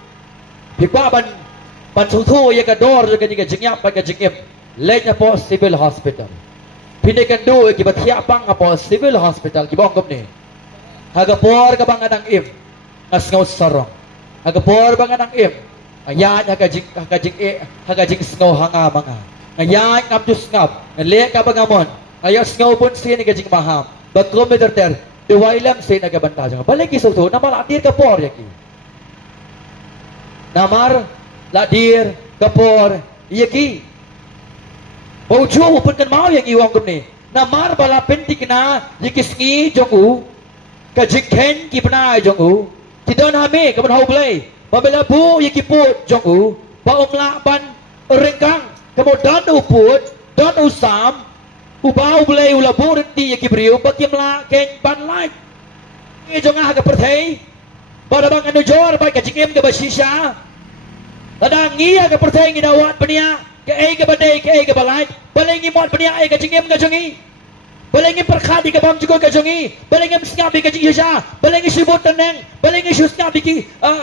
pikwa ban sutu ye ka dor ke ni ke jingya pa ke jingem lenya possible hospital Pindakan do kibat hiapang apa civil hospital kibong ni. Hagapor ka bang anang im as ngaw sarong. Hagapor bang anang im. Ayan hagajing ngaw hanga mga. Ayan kamdus ngap. Ngale ka bang amon. Ayos ngaw pun sini kajing maham. Bagkom meter Iwailam sin nagabanta siya. Balik iso to namar adir kapor yaki. Namar ladir kapor yaki. Baujo upun kan mau yang iwang gumni. Namar bala pentik na yikisngi jongu ka jikhen ki panai jong u ti don ha me ka ban ho play ba bela bu ye ki put jong u ba la ban rengkang ka mo don u put don u sam u ba u play u la bu ti ye ki briu ba kim la ken ban lai ni jong a ka perthei ba da bang anu jor ba ka jikem ka ba shisha ada ngia ka perthei ngi dawat pania ke ai ka badai ke ai ka balai balengi mot pania ai ka jikem ka jongi balengi perkhadi ka bam jugo ka jongi balengi msngabi ka jisha balengi sibut teneng balengi susngabi ki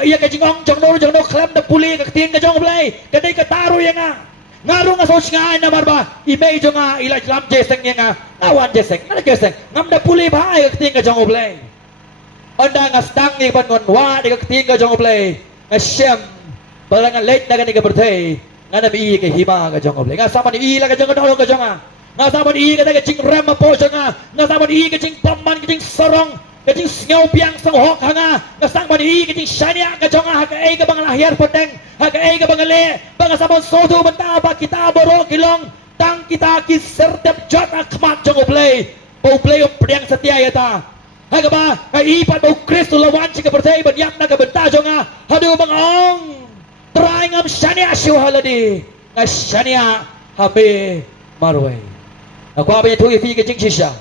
ya ka jingong jong no klam da puli ka tien ka jong play ka dei ka taru yang ngaru nga sos nga na marba imei jonga ila lam jeseng yang awan jeseng na jeseng ngam da puli ba ai ka tien ka jong play onda nga stang ni ban ngon wa di ka tien ka jong play nga shem balangan late na ka ni ka birthday nga na bi ka hima ka jong play nga sama ni ila ka jong ka jong nga sama ni ka ka jing ram po jonga nga sama ni ka jing paman ka jing sorong ka jing sngaw piang sang hok hanga nga sama ni ka jing shania ka jonga ka ai ka bang lahir podeng ha ka ai ka bang le bang sama sodo banta ba kita boro kilong tang kita ki serdep jot akhmat jong play po play priang setia ya ta ha ka ba ka ipat bo kristo lawan ka birthday ban yak na ka banta jonga hadu bang ong try ngam shania shu haladi nga shania habe marway aku apa yang tu ifi ke jing shisha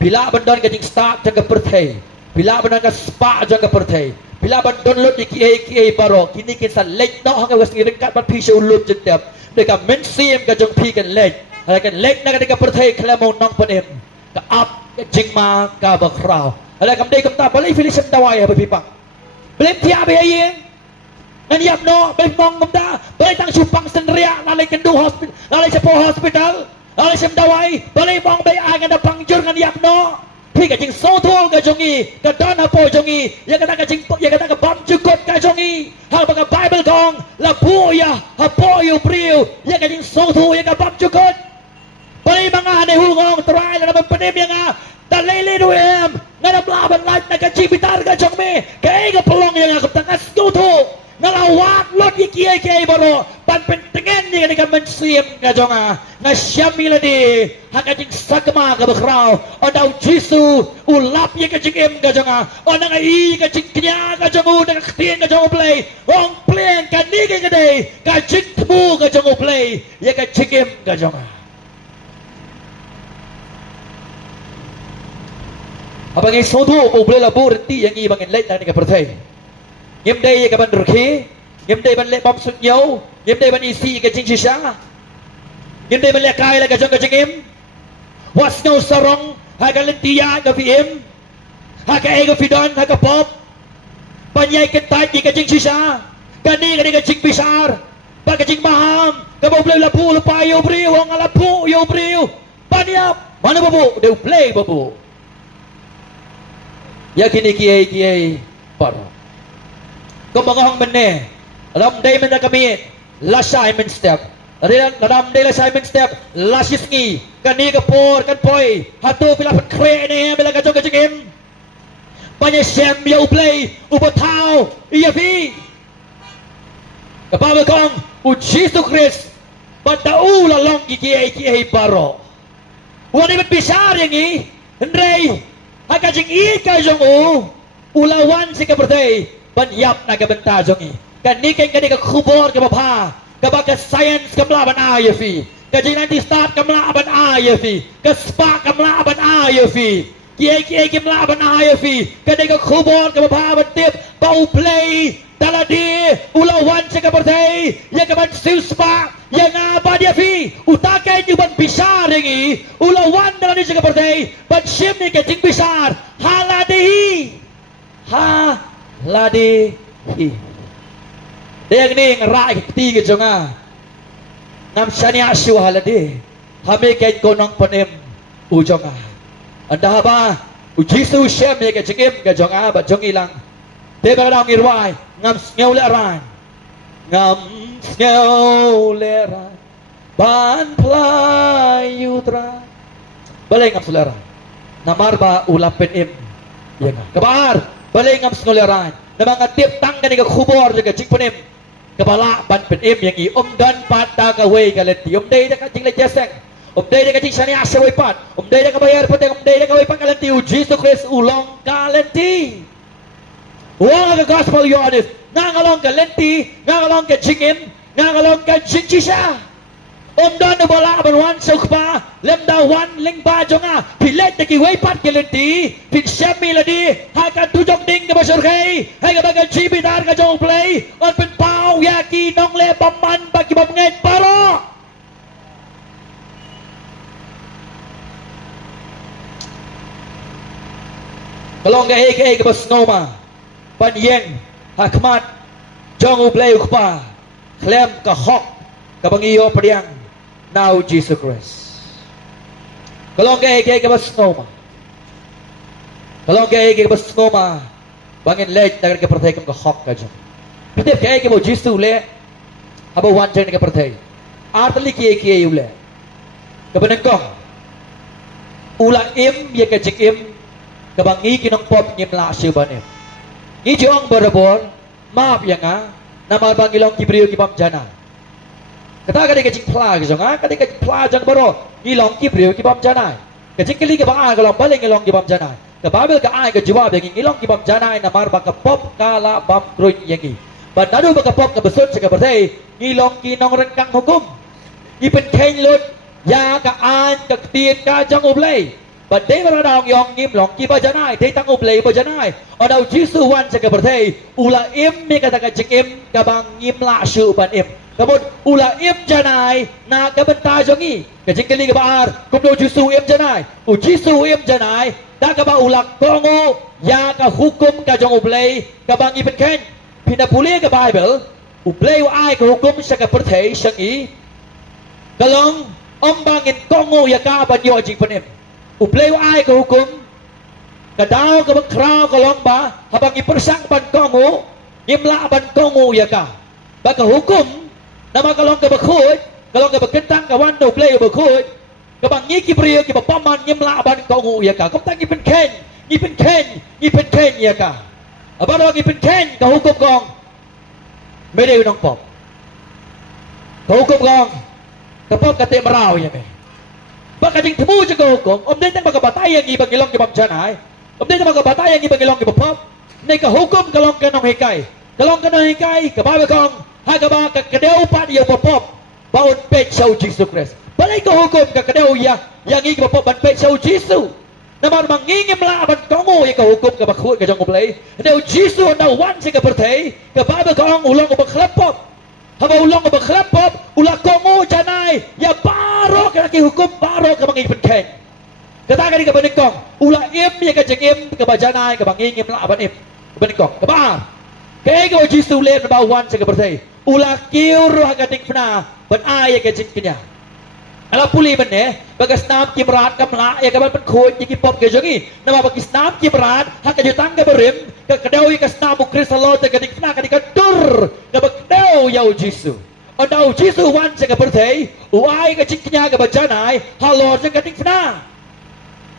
bila bandon ke jing start jaga birthday bila bandon ke spa jaga birthday bila bandon lut di ki baro kini kita lek no hang wes ngi dekat bat pi shu lut jetiap dekat mensim ke jong pi kan lek na ke dekat birthday klamong nong panem ke up ke jing ma ka bakrau ala kam dei kam ta balai filisem dawai ha pipa belum tiap ya yeng nan yap no belum mong kam da balai tang supang senria lalai kendu hospital lalai sepo hospital alai sem dawai balai mong bay ai ngada pangjur ngan yap no pi ka jing so thol ka jongi ka don ha po jongi ya kata ka jing ya kata ka bam jukot ka jongi ha ba ka bible gong la pu ya ha po yu priu ya ka jing so thu ya ka bam jukot balai mga ne hungong try la ban panem ya nga ta lele do em ngada blaban light na ka jibitar ka jong me ka ai ka pelong ya nga ka tangas so thu ngalawat lot iki baro pan pentengen ni ka mensim ka jonga na syamila di hakajing sakma ka bakrau odau jisu ulap ye ka jingem ka jonga ona ngai ka jingknya ka jongu na ktien ka jongu play ong play ka ni ka dei ka jingmu ka jongu play ye ka jingem ka jonga apa ngai sodu o play la burti yang i bangin late na ka perthai ngem dei ka ban rukhi ngem dei ban le bom sut yo ngem dei ban isi ka jing shisha ngem dei ban le kai la ka jong ka jingem was no sarong ha ka lentia ka vm ha ka e ka fidon ha ka pop panyai ka tai ka jing shisha ka ni ka jing bisar pa ka jing maham ka bo play la pu la pa yo briu ang ala pu yo briu panyap mana babu de play babu ya kini kiai par kung mga hong mene, alam day men na kami, la Simon step. Alam day la Simon step, la sisngi, kani ka por, kan poy, hatu pila pat kre ne, bila ka jong ka jingim. Panya sem ya uplay, ubatao, iya vi. Kapabal kong, u Jesus Christ, patau la long kiai baro. Wani bat bisar yang i, Hendrei, haka jing i ka jong ulawan si ka birthday. Ban yap na ka benta jongi kani ken kani ka khubor ka bapha ka ba ka science ka mla ban a fi ka jing nanti start ka mla ban a fi ka spa ka mla ban a fi kiai ka mla ban a fi kani ka khubor ka bapha ban tip bau play daladi ulawan sa ka birthday ya ka ban sil spa ya nga ba dia fi utakai ni ban bisar ngi ulawan daladi sa ka birthday ban shim ni ka jing bisar haladi ha ladi hi deng ning rai ti ke jonga nam shania shu haladi hame ke ko nong panem u jonga anda ba u jisu shem ke jingim ke jonga ba jong ilang de ba dang irwai ngam sneu le ran ngam sneu le ran ban plai yutra balai ngam sulera namar ba ulapen im ya kabar balai ngam snoleran na mga tip tang ka khubor jaga jing panem kabala ban pen im yang i dan pata ka way ka leti day ka jing le jeseng Day na kajing siya niya sa wipat. Day na kabayar pati. Day na kawipat kalanti. Jesus Christ ulong kalanti. Huwag ang gospel yun. Nangalong kalanti. Nangalong kajingin. Nangalong kajing siya. Doon na wala aban sa ukpa. Lemda wan ling ba jo nga. Pilet na kiwipat kalanti. Pinsya miladi. Haka tujong ding na basurkay. Haka baga jibitar ka jong play. On pinpaw yaki nong le paman bagi pamngit paro. Kalong ka bas noma, panyeng, hakmat, jong ublay ukpa, klem ka hok, kabangiyo padiang, now Jesus Christ. Kalong ka bas noma, kalong ka bas noma, bangin lej na ka pertay ka hok ka jong. Pitip ka mo Jesus ule, haba wanjang na ka pertay. Artali kiye ule, kabanengkong, ula im ya ka jik im, kabangi kinong pop ngimla siya ba niyo? Ngijong barabor, maap ya nga, na mabangilong kibriyo kipam jana. Kata kadi kajing plag siya nga, kadi kajing plag jang baro, ngilong kibriyo kipam jana. Kajing kili ka ba kalong baling ngilong kipam jana. Kababil ka ay ka jawab yung ngilong kipam jana na marba ka pop kala bam truy yangi. Banado ba ka pop ka besot sa kabatay, ngilong kinong rengkang hukum. Ipin kainlot, ya ka an kaktiit ka jang ublay. But they were around young im long kiba janai, they tang ublay ba janai. O daw Jesus wan sa kabartay, ula im mi kataka im kabang im la shu ban im. Kabod ula im janai na kabanta jongi. Kajing kali kabaar, kumdo Jesus im janai. U Jesus im janai, da kaba ulak kongo ya ka hukum ka jong ublay kabang ibn ken. Pinapuli ka Bible, ublay wa ay ka hukum sa kabartay siyang i. Kalong ombangin kongo ya ka ban yo jing panim. Uplay wa ay ka hukum, kadaw ka magkraw ka lang ba, habang ipersang ban kongo, imla ban kongo ya ka. Baka hukum, na makalong ka bakhod, kalong ka bagkentang ka wando uplay ka bakhod, kabang ngikibriyo ki papaman imla ban kongo ya ka. Kumtang ipin ken ya ka. Abaro ang ipin ken, ka hukum kong, merew ng pop. Ka hukum kong, kapag kati maraw ya ka. Baka ding temu juga hukum, din nang magabatay ang ibang ilong kibam janay, din nang magabatay ang ibang ilong kibam pop, nay ka hukum kalong kanong hikay, kababe kong, hagaba kakadew pa niyo pop, baon pet sa Jesus Christ. Balay ka hukum kakadew ya, yang igi pop ban pet sa Jesus. Naman mangingim laban kongo ya ka hukum ka bakhu ka jong ublay. Daw Jesus na wan si ka pertay, kababe kong ulong ubang pop. Haba ulong ubang pop, ula kongo janay, ya baro ka hukum baro ka mangipin ken. Kata ka di ka banikong, ula im ya ka jeng im ka bajanay ka mangingim laban im. Banikong, kabar. Kaya ka Jesus ulit na bawan sa kabartay. Ula kiuro hagating pna, ban ay ka jeng kanya. Alam puli man bagas nam kimrat kamla ya kaban pankhoy yiki pop ka jongi. Nama bagis nam kimrat hakajutang ka barim ka kadaw ka snamu kristalot ka gating pna ka di ka dur ka bagdaw yaw Jesus. O daw Jesus wan sa kabartay, uay ka jeng kanya ka bajanay, halor sa gating pna.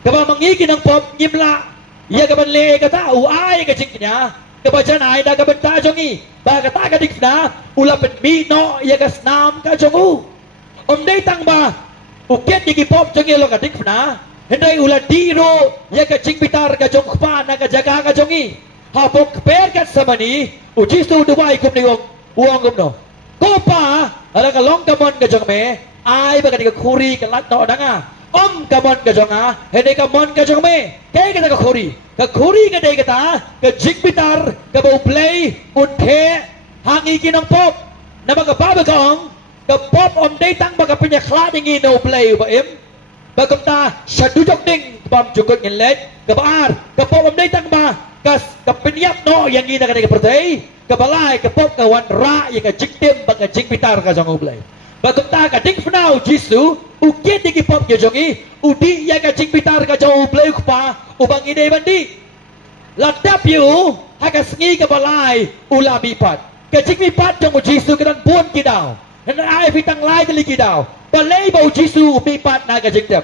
Kaba mangigi ng pop ngimla, iya kaban le ka ta, uay ka jeng kanya, ka bajanay da ka banta jongi. Baka ta ka na, ulapan mino iya ka snam ka jongu. Day tang ba, ukit yung ipop jong ilo ka na, hindi ulan diro, ya ka jing bitar ka jong pa na ka jaga ka jongi. Habok per ka sa mani, ujisto duway kum ni uang kum no. Ko pa, ala ka long kamon ka jong me, ay baka di ka kuri ka lat no na nga. Kamon ka jong ha, hindi ka mon ka jong me, kaya ka ka kuri. Ka kuri ka day ka ta, ka jing bitar, ka ba play, unte, hangi kinang pop, na magkababa kong, kapop day tang baga pinyakla ng ino-play ba im? Bagam ta, siya dudok ding bam jukot ng led, kabaar, kapop day tang ba, kapinyak no, yang ina ka na kapartay, kabalay, kapop ka wan ra, yung ka jiktim, baga jikpitar ka jang ublay. Bagam ta, ka ding panaw, Jisu, ukit di kipop ka jongi, udi yung ka jikpitar ka jang ublay pa, ubang inay bandi. Latap yu, hakas ngi kabalay, ulabipat. Ka jikpipat jang Jisu, kanang buwan kidaw. Ay pitang lai taligi daw. Balay ba Jisu umipat na kajingtap.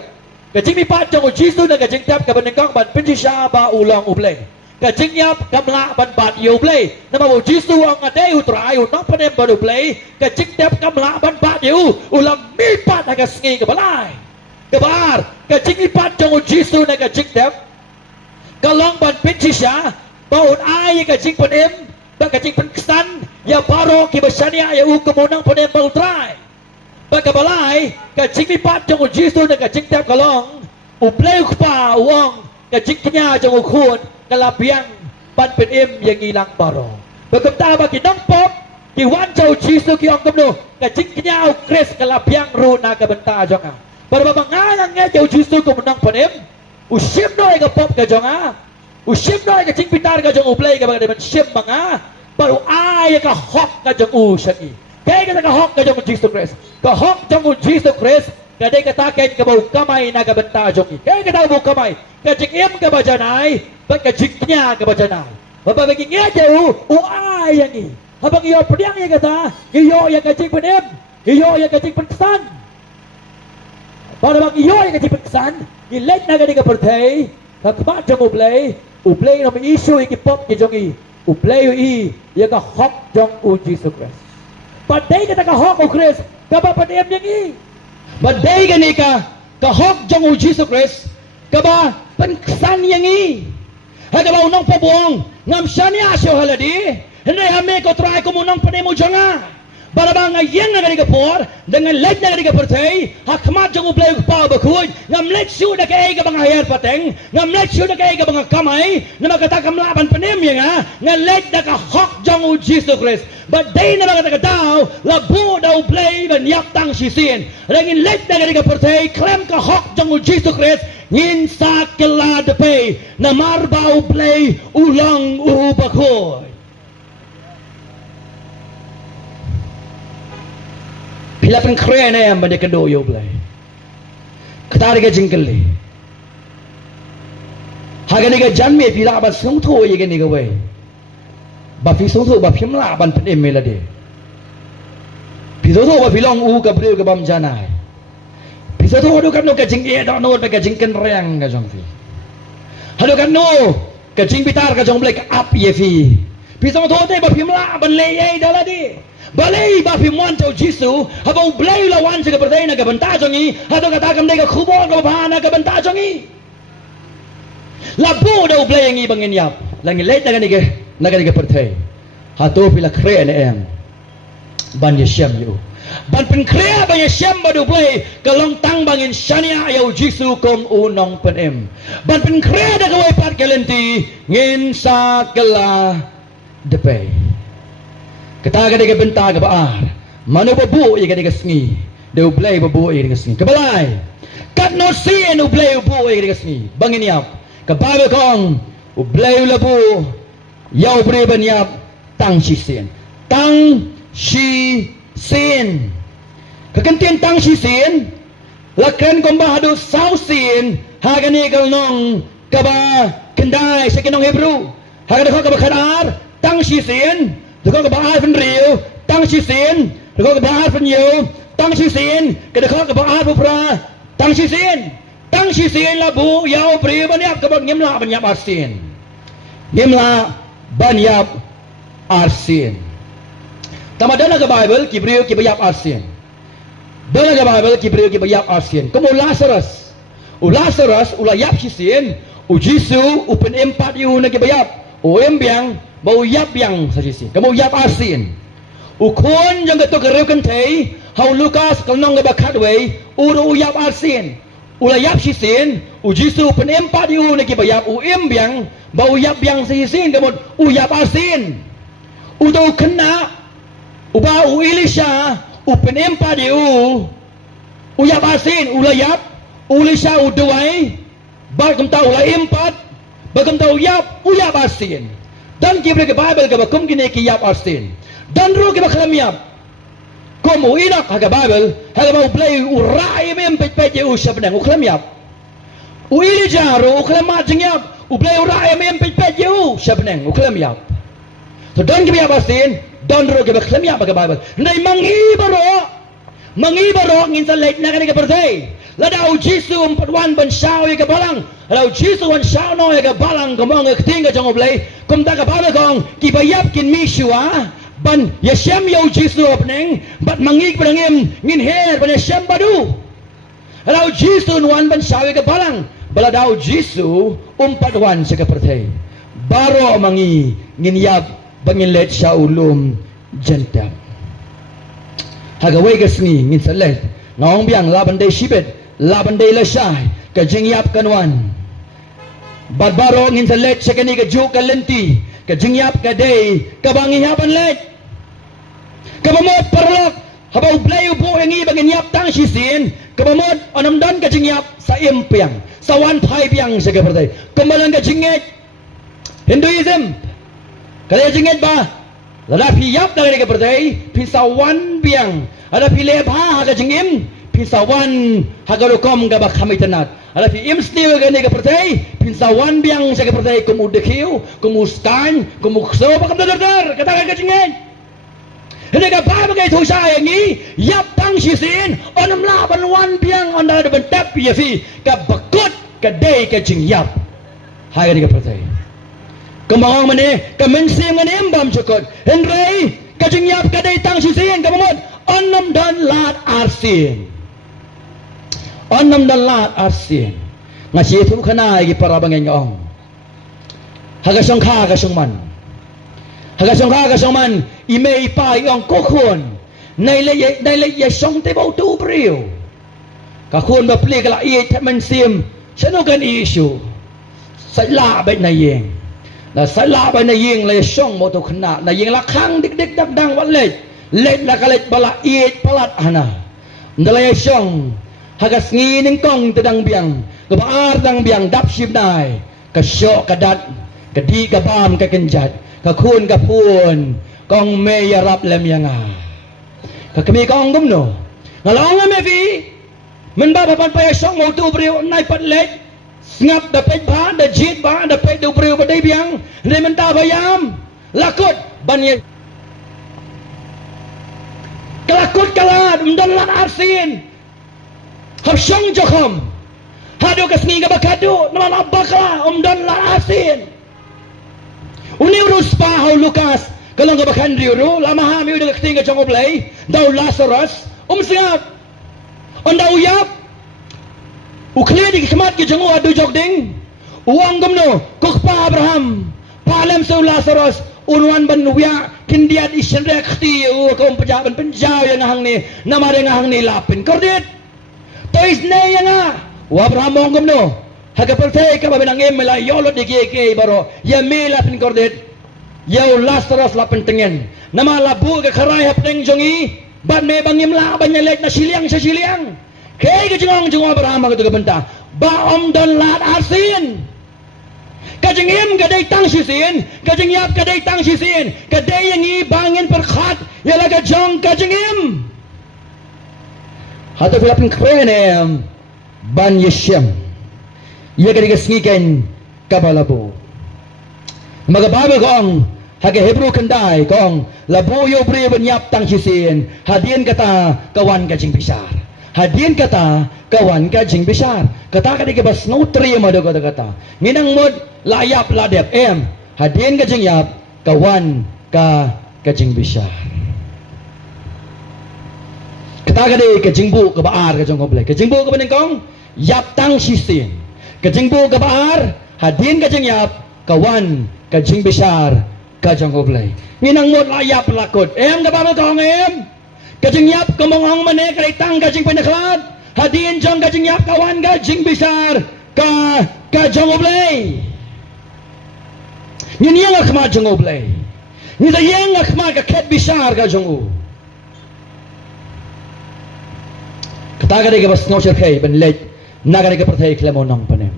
Kajing mipat jang Jisu na kajingtap kabanengkang ban pinji siya ba ulang ublay. Kajingyap kamla ban bat yu ublay. Nama Jisu ang aday utray unang panem ban ublay. Kajingtap kamla ban bat yu ulang mipat na kasngi kabalay. kebar ke jing ipat jong jisu na ke jing dem kalong ban pinchisha baun ai ke jing penem ba ke jing pensan ya baro ki basania ya u kemunang penem bau trai ba ke balai ke jing ipat jong jisu na ke jing dem kalong u play pa wong ke jing kenya jong khun kalapiang ban penem yang ilang baro ba kemta ba ki nong pop ki wan chau jisu ki ong kemno ke jing kenya kres kalapiang ru na ke benta jong pada bangangan nge jauh jisu ko menang panem usim noi ka pop ka jonga usim noi ka cing pitar ka jong uplay ka bagaimana sim banga baru ay ka hok ka jong usani kay ka hok ka jong jisu Christ ka hok jong jisu Christ ka de ka taken ka bau kamay na ka benta jong kay ka bau kamay ka cing em ka bajanay ba ka jiknya ka bajanay babagi nge jauh ay yang habang iyo pediang ya kata iyo ya ka cing panem iyo ya ka cing pensan pada bang iyo yang kecil pesan, ilek naga di kepertai, kakmat jong uplay nama isu yang kipop kejongi, uplay i, yang kahok jong Jisus Kristus. Padai kata kahok Kristus, kaba padai yang i. Padai kani kahok jong Jisus Kristus, kaba penkesan yang i. Hada bau nong pabuang, ngam shani asyo haladi, hendak hame ko try ko munong panemu jonga. Barabang yang nak digapor dengan lek nak digapertai hakmat jong uplay pa bakuy ngam lek syu dak ay ka bang hayar pateng ngam lek syu dak ay ka bang kamay na makata kam laban panem yang ngam lek dak hok jong Jesus Christ but day na makata daw labu daw uplay ban yak tang sisin rengin lek nak digapertai klem ka hok jong Jesus Christ ngin sa kala depe na marba uplay ulang bakuy Pila pen keren na yan, banda kadoyo blay. Katari ka jingkali. Hagani ka janme pila ba sungto ye gani ka way. Ba pi sungto ba phim la ban pen emme la de. Pi so ba pilong u ka bre ka bam janai. Pi so do ka no ka jing e do no ba ka jingken reng ka jong fi. Halo ka no ka jing pitar ka jong blay ka up ye fi. Pi so do te ba phim la ban le ye da la de. Balai ba pimuan jauh Jisu, habang belai lawan juga berdaya nak bentar jongi, atau katakan mereka kubur ke bahan nak bentar jongi. Labu dah belai yang ini bangin yap, lagi late nak ni berdaya. Hatu pila keren em, ban yesiam you, ban pen keren ban yesiam badu belai, kalong tang bangin shania yau Jisu kom unong pen em, ban pen keren dah kawai pat kalenti, ngin sa kala depai. Kata ka benta ka baar mano babu i ka sengi de ublay babu i ka sengi kabalay kat no sien ublay babu i ka sengi bangin yap ka babe kong ublay labu yaw breban yap tang shi sin kakantin tang shi sin lakran kong bahado saw sin hagani kal nong kaba kendai sa kinong Hebrew hagani ko kaba kadar tang shi sin Dekau ke bahar pen riu, tang si sin. Dekau ke bahar pen yu, tang si sin. Dekau ke bahar pupra, tang si sin. Tang si sin labu yau priu banyak ke bang nyemla banyak arsin. Nyemla banyak arsin. Tamadana ke Bible kibriu ki banyak arsin. Dana ke Bible kibriu ki banyak arsin. Kamu Lazarus, Lazarus ula yap si sin. Jisu upen empat yu nak banyak. Embiang bau yap yang sajisi kamu yap asin ukon yang ketuk kerukan tei hau Lukas kalnong bakat wei uru yap asin ula yap sisin Jisu penempat yu neki bayap embiang bau yap yang sajisin kamu yap asin udo kena ubau Elisha penempat yu yap asin ula yap Elisha uduai bagam tau ula empat bagam tau yap asin dan kibra ke Bible ke bakum kini ki yap asin dan ru ke baklam yap komu inak haga Bible haga mau play urai mem pet u sabnang uklam yap u ili jaru uklam majeng yap u play urai mem pet u sabnang uklam yap so dan ki yap asin dan ru ke baklam yap haga Bible ndai mangi baro ngin sa late na kani ke pertai ladau Jisu wan ban shao ke balang ladau Jisu wan shao no ke balang komong ke tingga jong oblay kum ta ka ba kong ki bayap kin misua ban yesem yau Jisu opneng bat mangik pedangim ngin her ban yesem badu Daw Jisu nuan ban syawi ke balang. Bala daw Jisu umpat wan sa kapertay. Baro mangi nginyab bangilet siya ulum jentang. Hagaway kasni ngin salet. Ngawang biang laban day shibet. Laban day lasyay. Kajingyap kanwan. Barbaro ngin salet siya kani kajuk kalenti. Kajingyap kaday kabangihapan let. Kabamot parlok. Habaw blay upo hingi banginyap tang sisin. Kabamot onamdan kajingyap sa impiang. Sa wan pai piang sa kapertay. Kamalang kajingyap. Hinduism. Kaya jingit ba? Lada piyap na kaya kapertay. Pisawan piang. Ada pilih ha haga jingim. Pisawan haga lukom gabak kamitanat. Ada pi imsni kaya kapertay. Pisawan piang sa kapertay. Kumudekiw. Kumustan. Kumukso. Bakam dadar. Katakan kajingit. Hindi ka ba bagay ito siya yangi, yap tang sisin, onam laban wan biyang on the bentap yafi, kabakot kaday kajing yap. Hai ka patay. Kamangong mani, kaminsim nga nimbam chukot. Henry, kajing yap kaday tang sisin, kamamot, onam dan lat arsin. Onam dan lat arsin. Nga siya ka na, iparabangin ngong. Hagasyong ka, hagasyong man. Hagasyong man, imay pa yung kukun. Nailay yasong tibaw tubriyo. Kakun bapli kala iyay taman sim. Sano kan issue? Sa labay na ying. Na sa labay na ying lay yasong mo to kana. Na ying lakang dik dagdang walit. Let na kalit bala iyay palat ana. Ndalay yasong. Hagas ngining kong tadang biyang. Kabaar dang biyang dapsib nai. Kasyo kadat. Kadi kabam kakenjat. Kakun kapun kong may yarap lam yang kakami kong gumno ngalong nga mevi menbabapan pa yasong mo tubriyo nai patlet ngap dapet ba da jit ba dapet tubriyo ba day biyang hindi mentabayam lakot banya kalakot kalad umdalan arsin hapsyong jokom hado kasni nga bakado namalabakla umdalan arsin Uniurus pa hau Lukas kalong kabakan riuro lama hami udah ketingga jang oblay daw Lazarus umsingap on daw yap ukli di kemat ke jangu adu jogding uang gumno kukpa Abraham palem sa Lazarus unwan banwya kindiat isenrek ti kong pejaban penjaw yang hang ni namare ngahang ni lapin kordit tois ne yang Abraham mong gumno Hagapertay ka babinang emela yolo di keke baro ya mela pin kordet yaw Lazarus lapen tengen nama labu ka karay hapteng jongi ban me bangim la banyalek na siliang sa siliang kay ka jungong Abraham ka benta baom don lat asin kajengim gaday tang sisin kajengiyap gaday tang sisin gaday yang ibangin perkhat yala ka jong kajengim hata filapin krenem ban yesyam ia kadigas ngiken kabalabo. Magabago kong haga Hebrew kanday kong labuyo breban yap tang sisin hadien kata kawan kajing bisar. Hadien kata kawan kajing bisar. Kata kadi kebas nutri mado kata. Nginang mod layap ladep hadien kajing yap kawan kajing bisar. Kata kadi kajing bu kebaar kajong koblek. Kajing bu kebening kong yap tang sisin. Kajing bu kabar hadin kajing yap kawan kajing besar kajang oblay nginang mod layap lakot kababal kong kajing yap kamongong mane kalitang kajing penaklat hadin jong kajing yap kawan kajing besar kajang oblay nginiyang akma jong oblay nginayang akma kaket besar kajang o kataga de kabas no sirkay benlet nagari ka pertay klamo nang panem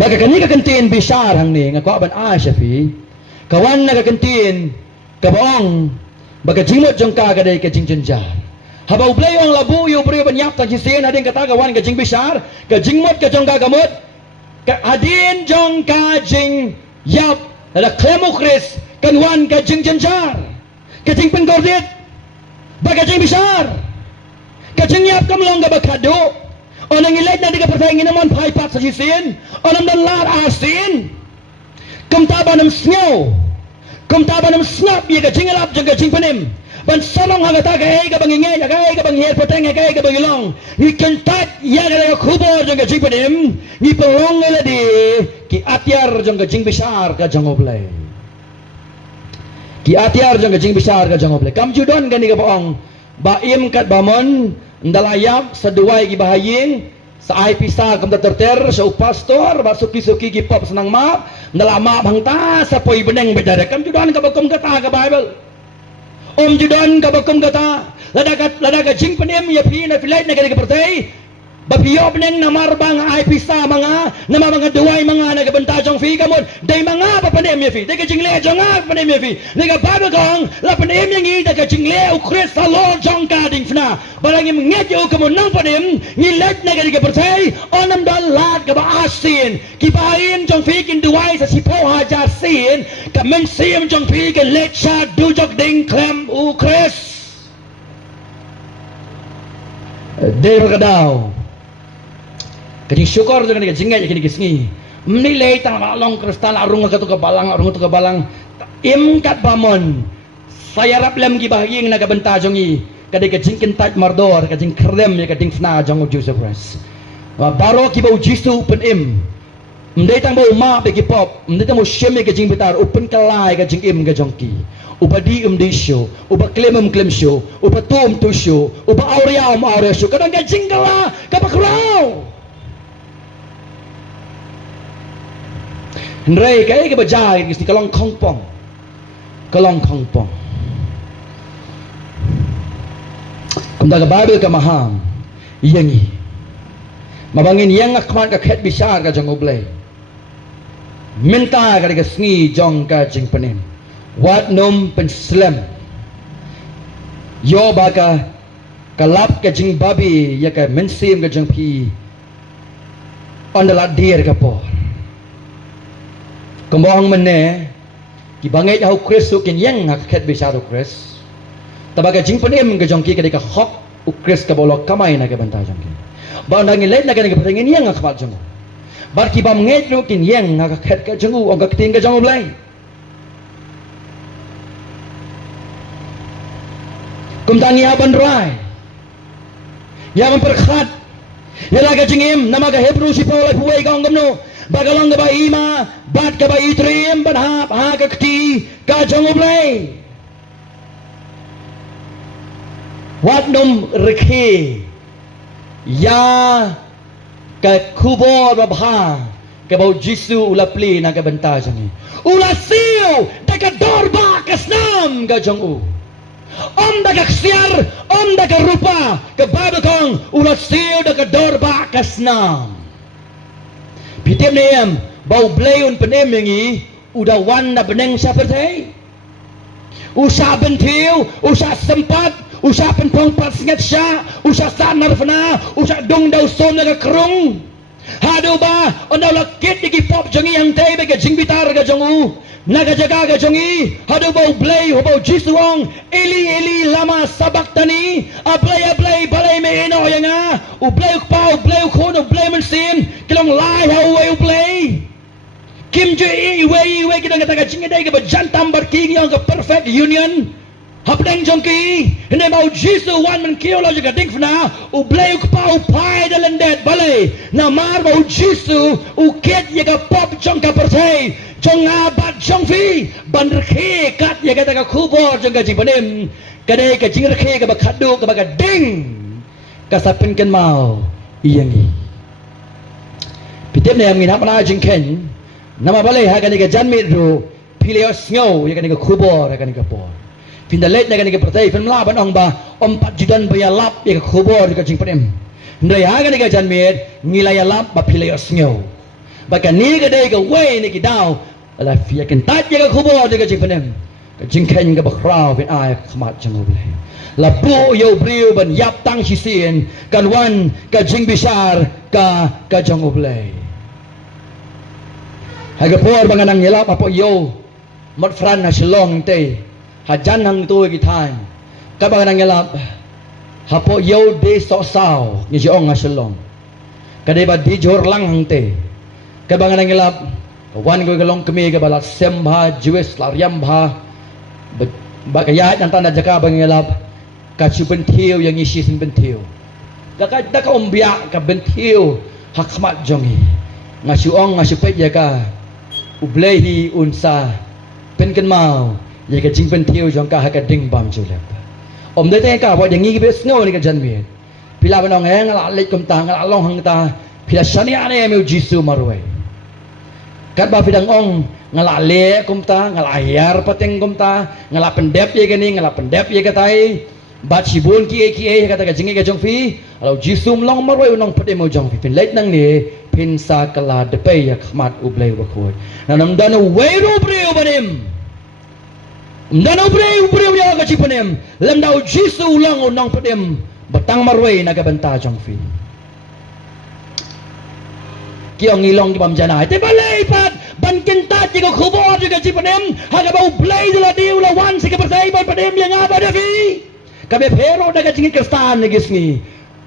baga kani ka kantin bisar hang ni nga ko ban asyafi kawan na ka kantin kabaong baga jimot jong ka gaday ka jingjenjar habaw blayong labuyo priyo ban yap ta jisin adin katagawan ka jing bisar ka jingmot ka jong kagamot ka adin jong ka jing yap na klamo kris kanwan ka jingjenjar ka jing pengordit baga jing bisar Kajengyap kamlong gabakado. Onang ilay na di ka pertayang inaman paipat sa jisin. Onang dalar asin. Kumtaba ng sngaw. Kumtaba ng snap. Iya kajing alap jang kajing panim. ban salong hagata ka ka banginge ka banghiel poteng ka bangilong ni kentat ya ka khubor jong ka jing padim ni pelong la di ki atyar jong ka jing besar ka jong oblay ki atyar jong ka jing besar ka jong oblay kam judon ka ni ka paong baim kat bamon ndalayap sa duway gi bahaying sa ay pisa kam terter sa pastor ba suki-suki gi pop senang map ndalama bangta sa poy beneng bedara kam judon ka bakom kata ka bible om judon ka bakom kata ladaga jing panem ya pi na filait na ka pertay bapiyo beneng namar bang ay pisa mga duway mga nagabanta jong fi kamon day mga papanem ya fi day ka jing le jong panem ya fi day ka bible kong la panem yang i day ka jing le ukris sa lord jong ka ding fna barang im nget yo kamon nang panem ni let na ka pertay onam dal lat ka ba asin ki bain jong fi kin duway sa sipo hajar sin ka men sim jong fi ka let sha du jok ding klem ukris day kadao kini syukur dengan kini jingga kini kisngi menilai tang long kristal arung ka to balang im kat bamon saya rap lem gi bahing na ka benta jongi kadai ka jingkin taj mardor ka jing krem ya ka ding fna jong Jesus Christ wa baro ki bau jisu pen im mendai tang bau ma be ki pop mendai tang bau shem ka jing betar open kalai ka jing im ka jongki upadi di show upa klem show upa tu show upa aurea show kadang ka jing kala ka bakrau Nrei kaya ke bajai ni kalong kongpong kumda ka bible ka maham iyangi mabangin yang akman ka khet bisar ka jong oblay minta ka ka sngi jong ka jing panin wat nom pen slam yo ba ka kalap ka jing babi ya ka mensim ka jong pi ondala dir ka por Kembang mana ki bangai jauh Kristus kin yang ngaket besar Kristus tabaga jing panem ke jongki ke deka hok Kristus ke bolok kamai na ke bantah jongki bandangi let na ke pertengin yang ngakpat jong bar ki bam nget lu kin yang ngaket ke jongu ong ka ting ke jong blai kumtangi aban rai ya memperkhat ya laga jingim nama ka Hebrew si Paul huai ka ngomno bagalong ka ba ima bat ka ba itrim banhap ha ka kti ka jong oblay wat nom rekhe ya ka kubor babha ka ba jisu ulapli na ka banta jang ula siu da ka dorba ka snam ka jong u om da ka ksiar om da ka rupa ka babakong ula siu da ka dorba ka snam Pitip niyam, bau blayun penem yangi, udah wanda beneng seperti, usah bentiu, usah sempat, usah pentong pas nget sya, usah sanar fna, usah dong dau som naga kerung, hadu ba, ondau lakit digi pop jongi yang tei bega jing bitar ga jongu, naga jaga ga jongi, hadu bau blay, bau jisuong, eli lama sabak tani, ablay balay me eno yanga, ublay ukpa, ublay ukon, ublay mensim, kilong lai hau way ublay. Kim je iwe kita kata jing dai ke jantam barking yang ke perfect union. Hapdeng jongki, hindi mau jisu wan men kio lo juga ding fna, ublay ukpa upai dalam det balay, namar mau jisu uket ya ke pop jong ka pertai. Jong abat jong fi ban rekhe kat ya kata ka kubor jong ka jing panem kadai ka jing rekhe ka bakadu ka bakading ka sapin kan mau iyangi pitip na yang minap na jing ken nama balai ha kani ka janmit ro pilios ngau ya kani ka kubor ya kani ka por pindalet na kani ka pertai pen laban ong ba ompat judan baya lap ya ka kubor ka jing panem ndai ha kani ka janmit ngilaya lap ba pilios ngau baka ni ka dai ka way ni ki daw ala fia ken tat ya ka kubor de ka jing panem ka jing ken ka bakrau pen ai khmat jang oblai la pu yo briu ban yap tang si sien kan wan ka jing bisar ka jang oblai ha ka por banganang yelap apo yo mat fran na silong te hajan hang tu ki than ka banganang yelap hapo yo de so sao ni jong asilong ka de ba di jor lang hang te ka banganang yelap wan go galong kami ka balat sembha jues lariam bha Bakayat yang tanda jaka bangilap kacu bentiu yang isi sin bentiu. Daka umbiak ka bentiu hakmat jongi. Ngasuong ngasupet jaka ublehi unsa penken mau ya ka jing bentiu jong ka haka ding bam julep. Om de te ka bo yang ngi be snow ni ka janmi. Pila banong ngala lek kum ta ngala long hang ta pila shani ane meu jisu marwai. Kat ba pidang ong ngala le kum ta ngala ayar pateng kum ta ngala pendep ye gani ngala pendep ye katai bat sibun ki kata ka jingi ka jong fi alau jisum long marwai unong pade mo jong fi pin leit nang ni pin sa kala de pe ya khmat ublei wa khoi nanam dan weiru breu banim dan breu ya ka chipanem lam dau jisu long unong padem batang marwai naga banta jong fi kiong ngilong ki bam janai te balai pat ban kintat jika khubor juga chipanem haga bau blai la diu la wan sika persai ban padem yang aba devi kabe pero daga jingit kestan negisni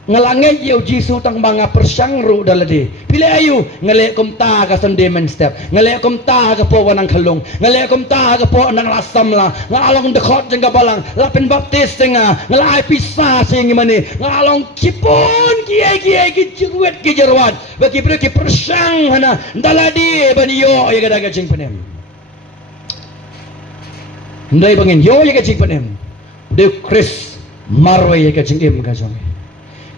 ngalangai yau jisu tang banga persangru dalade pile ayu ngale kum ta ka sondemen step ngale kum ta ka po wanang khalung ngale kum ta ka po nang lasam la ngalong dekhot jengga balang lapen baptis tenga ngalai pisa sing mane ngalong kipon kiai ki jeruat ki jeruat bagi ki persang hana dalade baniyo ya daga jing penem ndai bangin yo ya jing penem de Chris marwe ya jing em ka jong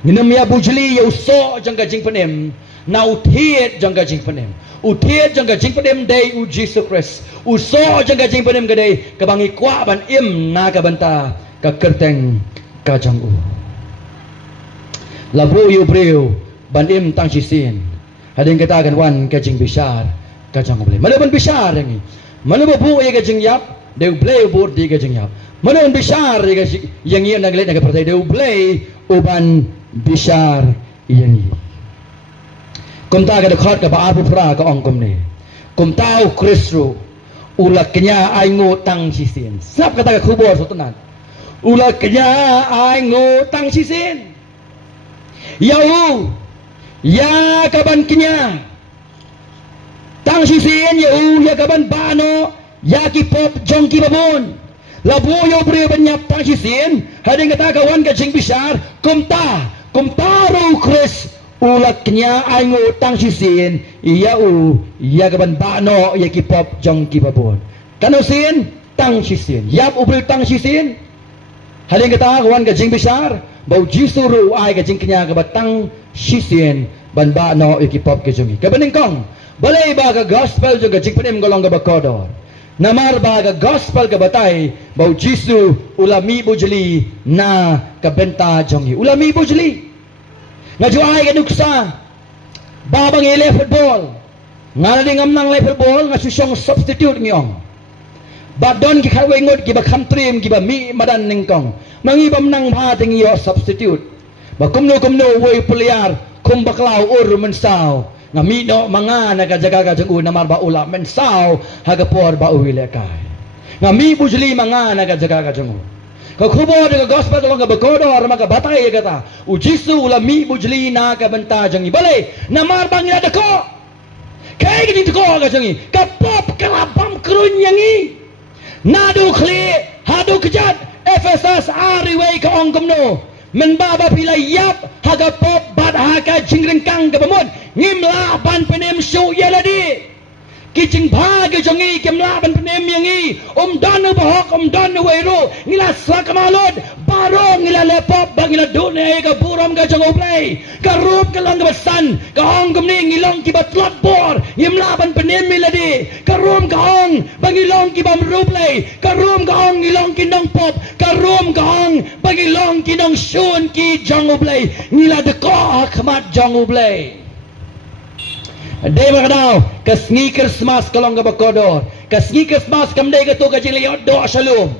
Nginam ya bujli ya uso jang gajing penem na utiet jang gajing penem utiet jang gajing penem day u Jesus Christ uso jang gajing penem gadai kabangi kwa ban im na ka banta ka kerteng ka jang u labu yu breu ban im tang sisin hading kata kan wan gajing bishar ka jang ble mana ban bishar ngi mana bu ya gajing yap de ble bu di gajing yap mana ban bishar yang ia naglet naga pertai de ble uban bishar yang ini. Kum ta ka dekhot ka ba apu pra ka ong kum ni. Kum tau Krisru ulaknya ai ngo tang sisin. Sap kata ka khubor sotenan. Ulaknya ai ngo tang sisin. Yau ya kaban kenya. Tang sisin yau ya kaban bano ya ki pop jong ki babon. Labu yo beri banyak tang sisin. Hading kata kawan ka jing bishar kum taru Chris ulaknya ai ngo tang sisin iya gaban bano ya kipop jong kibabon kanu sin tang sisin yap ubri tang sisin halin kata kawan ka jing besar bau jisuru ai ka jing kenya ka batang sisin ban bano ya kipop ke jongi kabaning kong balai ba ka gospel juga jing penem golong ka bakodor namar ba ka gospel ka batay bau jisu ulami bujli na kabenta jongi ulami bujli ngajuai ka nuksa babang ile football ngaling amnang le football ngasusyong substitute ngiyong badon ki khalwe ngot ki ba khamtrim ki ba mi madan ningkong mangibam nang bha ting yo substitute ba kumno way peliar kum baklau ur mensau ngami no manga naga jaga ka jeng namar ba ula mensau haga por ba uile kai ngami bujli manga naga jaga ka jeng ka khubor de gospel long ka bakodor maka batai kata ujisu ulami bujli na ka benta jeng bale namar bang ya deko kai gini deko ka jeng ka pop kalabam krun yangi nadu khli hadu kejat Efesus ariwei ka ongkomno men baba pila yap haga pop bad haga jingrengkang ka bamon ngimla ban penem syu yeladi kijing bhage jongi kemla ban penem yangi dan bahok dan weiru ngila sakamalod baro ngila lepop bangila dune ka burom ka jongo play ka rup ka lang basan ka hong gumni ngilong ki batlot bor ngimla ban penem miladi ka rum ka hong bangilong ki bam ruplay ka rum ka hong ngilong ki nong pop ka rum ka hong bangilong ki nong shun ki jongo play ngila de ko khmat jongo play Day makadaw, ka sneakers mas kalong ka bakodor, ka sneakers mas kamday ka to ka jing layot do shalom,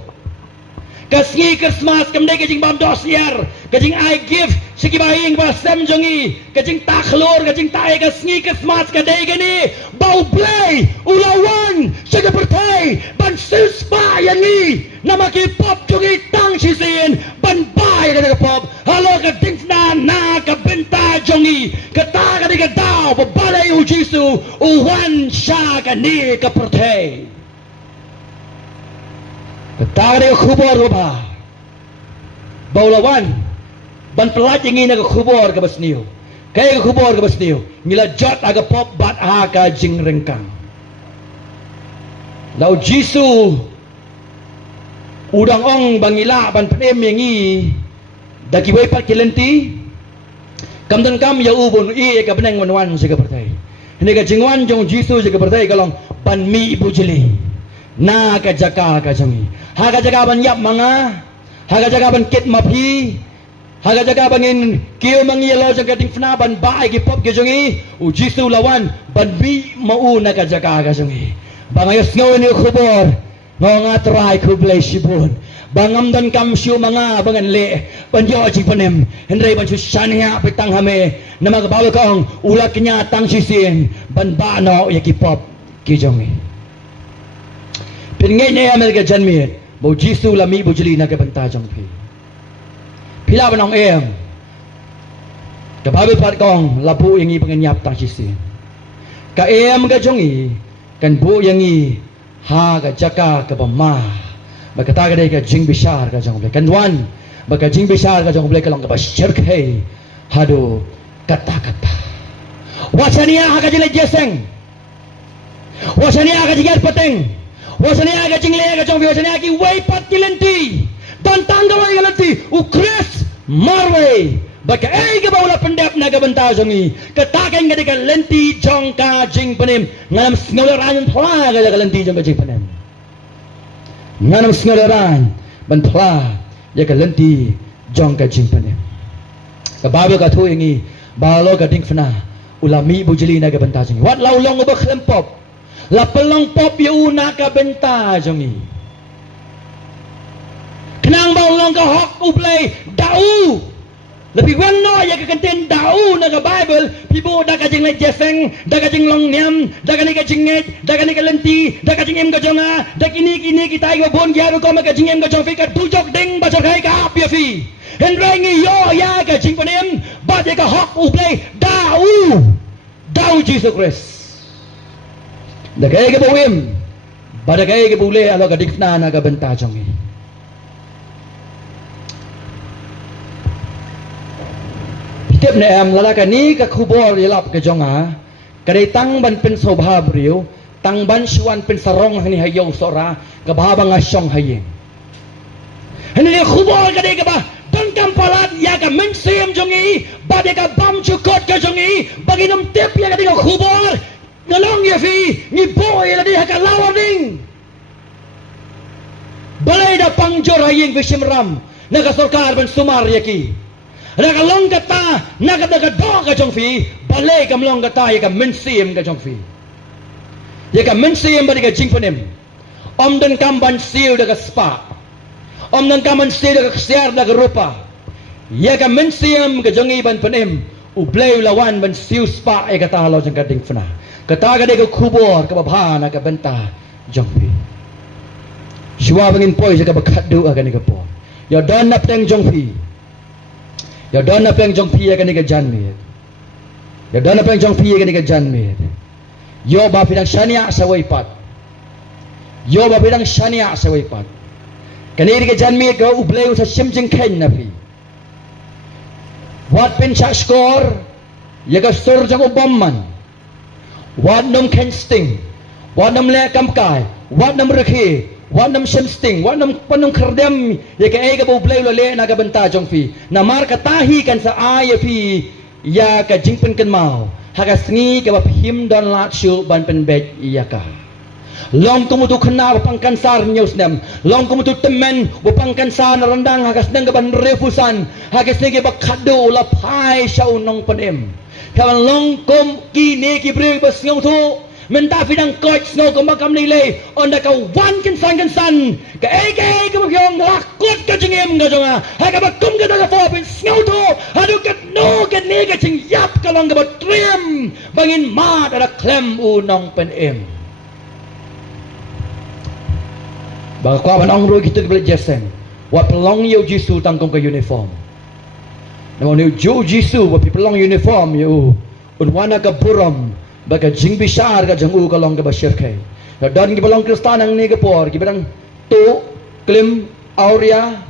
ka sneakers mas kamday ka jing bam dosier, ka jing I give, sige baying ba sem jongi, ka jing takhlor, ka jing tae ka sneakers mas ka day gani, bau play, ulawan, sige pertay, ban suspa yangi, namaki pop jongi tang sisin, ban bay ka pop, halo ka dingsna na ka benta jongi, ka ta ka di ka daw, babalay ujisu, uwan siya ka ni ka pertay. Kata dia kubur apa? Baulawan ban pelat yang ini ke kubur ke basniu. Kaya ke kubur ke basniu. Ngila jot aga pop bat ka jing rengkang. Lau Jisu udang ong bangila ban penem yang i daki wai pat kilenti. Kam dan kam ya ubun i ka beneng wanwan jaga pertai. Ini ka jingwan jong Jisu jaga pertai kalong ban mi ibu jeli. Na ka jaka ka jangi. Ha ka jaka ban yap manga. Haga jaga ban kit mapi, haga jaga bangin kio mangi lo jaga ting fna ban bae ki pop ke jongi, Jisu lawan ban bi mau na ka jaga ka jongi. Bangayos ngaw ni khubor, ngonga try kublay shibun. Bangam dan kam siu manga bangan le, ban yo jing panem, hendrai ban susania petang hame, nama ka bawa kong ulak nya tang sisin, ban ba no ya ki pop ki jongi. Pin ngai ne Amerika janmi. Bau Jisu lami bu jeli na ke banta jong pi. Pila banong em. Ka babe pat kong labu yang i pengenyap tang sisi. Ka em ka jong i kan bu yang i ha ka jaka ka bama. Ba kata ka dai ka jing bishar ka jong kan wan. Ba ka jing bishar ka jong ka long ka bashir kai. Hado kata-kata. Wasania ha ka jele jeseng. Wasania ka jigar pateng. Wasania aga jingle aga jong wasania ki way pat kilenti dan tangga way galenti ukres marwe baka ga baula pendap naga benta jongi katakan ga diga lenti jong ka jing penem ngalam snolaran thla ga lenti jong ka jing penem ngalam snolaran ban thla ya ga lenti jong ka jing penem ka babu ka thu ingi balo ka ding fna ulami bujeli naga benta jongi wat laulong ba klempop la pelong pop yu na ka benta jongi kenang bau long ka hok uplay dau lebih wano ya ka contain dau na ka Bible pibo da ka jing le jeseng da ka jing long niam da ka ni ka jinget da ka ni ka lenti da ka jing em ka jonga da kini kita go bon gyaru ko ma ka jing em ka jong fi ka tujok ding ba kai ka ap ya fi hendrai ngi yo ya ka jing panem ba de ka hok uplay dau Jesus Christ. Da kaya ke bawim, pada kaya ke bule alo ka dikna na ka benta jongi. Hitip na am lalaka ni ka kubor yelap ka jonga, kadai tang ban pen sobha brio, tang ban shuan pen sarong hani hayaw sora, ka bahaba nga syong hayeng. Hani ni kubor kadai ka ba, dan kampalat ya ka mensim jongi, bade ka bam chukot ka jongi, baginam tip ya kadai ka kubor, ngalong ya fi ni boy la dia ka lawading balai da pangjor hayeng visim ram naga sarkar ban sumar yaki naga long kata naga daga do ka jong fi balai kam long kata ya ka mensim ka jong fi ya ka mensim badi ka jing panem om dan kam ban siu daga spa om dan kam ban siu daga ksiar daga rupa ya ka mensim ka jongi ban panem ublay lawan ban siu spa ya kata lo jang ka ding fna kata ka deka kubur ka babhana ka benta jongpi shwa bangin poi ka bakadu ka ni ka po ya don nap teng jongpi ya don nap teng jongpi ka ni ka janmi ya don nap teng jongpi ka ni ka janmi yo ba pidang shania sa waipat yo ba pidang shania sa waipat kaniri ka janmi ka ublay sa simjing ken na pi wat pin sa score ya ka sur jang ubamman wat nam ken sting wat nam le kam kai wat nam rekhi wat nam shem sting wat nam panung kerdem ya ka ega bu play lo le na ka benta jong fi na mar ka tahi kan sa ay fi ya ka jingpen kan mau ha ka sngi ka ba him don lat shu ban pen bet ya ka long kumutu khna pang kansar news nem long kumutu temen bupang kansar rendang ha ka snang ka ban refusan ha ka sngi ba khadu la phai shau nong panem kawan long kom kini ki bring bas ngau tu menta fidang coach ngau kom makam nilai onda ka wan kan san ka eke ka magyong lakot ka jingem ka jonga ha ka bakum ka daga fo pin ngau tu hadu ka no ka ni ka jing yap ka long ka trim bangin mat ada klem unong pen em ba kwa banong ro kita bela jeseng wat pelong yo Jisu tangkong ka uniform namun ni jo Jisu wa pelong uniform yo unwana ka buram baka jing bishar ka jangu ka long ka bashir kai dan ki pelong kristan ang ni ka por ki bedang tu klim auria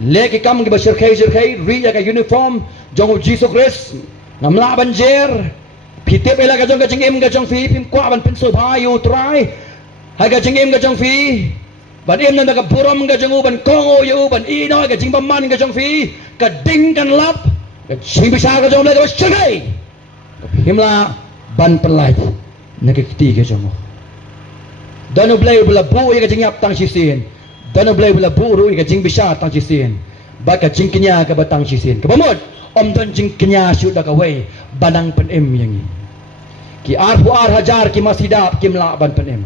leki kam ki bashir khay ri ya ka uniform jong Jesus Christ namla banjer pitip ela ka jong ka jingim ka jong fi pim kwa ban pin so bha yu trai hai ka jingim ka jong fi ban em nan ka buram ka jong ban kongo yu ban i noi ka jing ban man ka jong fi ka ding kan lap ka jing bisa ka jong le ka bashir khay himla ban pelai nak kiti ka jong danu blai bula bu ya ka jing yap tang sisin danu blai bula bu ru ka jing bisa tang sisin ba ka jing kenya ka batang sisin ka pamod om don jing kenya shoot da ka way banang pen em yang ni ki arfu ar hajar ki masidap ki mla ban pen em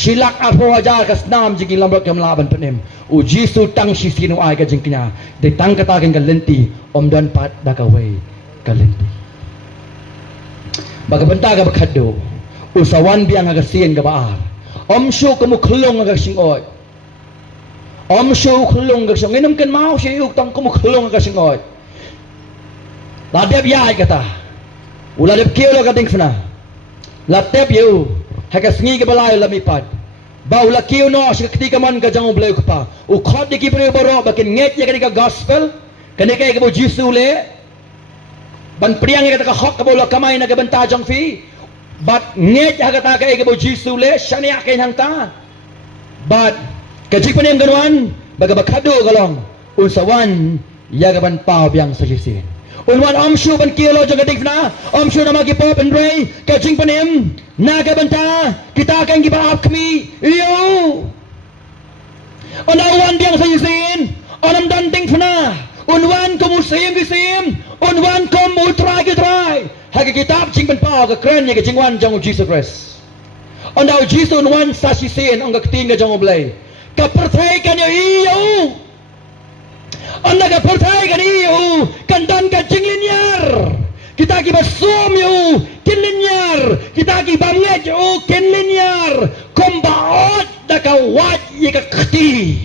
silak arfu hajar ka snam jing lam ki mla ban pen em u jisu tang sisin u ai ka jing kenya de tang kata ka lenti om don pat da ka way ka lenti ba ka benta ka bakhado usawan biang ka sien ka baar om shu ka mu khlong ka sing oi om shu khlong ka sing nginum kan mau si uk tang ka mu khlong ka sing oi la dep yai kata ula dep kilo ka ding fna la tep yu ha ka sngi ka balai la mi pat ba ula kio no si kti ka man ka jang bleu ka pa u khot di ki pre baro ba ken nget ya ka gospel kan ka ka bo jisu le ban priang ka ka hok ka bo la kamai na ka banta jang fi bat nget ha ka ta ka bo jisu le shania ka hang ta bat ka jik panem ganwan ba ka bakhado galong usawan ya ka ban pau biang sa jisin unwan om shu ban kilo jang kadik na om shu nama ki pop and ray ka jing panem na ka banta kita kan ki baap kami yo onawan biang sa jisin onam dan ding fna unwan ko musim gisim unwan ko mu try ki try hagi kitab jing ban pau ka kren ni ka jingwan jang Jesus Christ ondaw Jesus unwan sa jisin ang ka tinga jang oblay ka perthai kan yo anda ka perthai kan iyo kandan ka jinglinyar kita ki basum yo kinlinyar kita ki banget yo kinlinyar kombaot da ka wat ye ka khti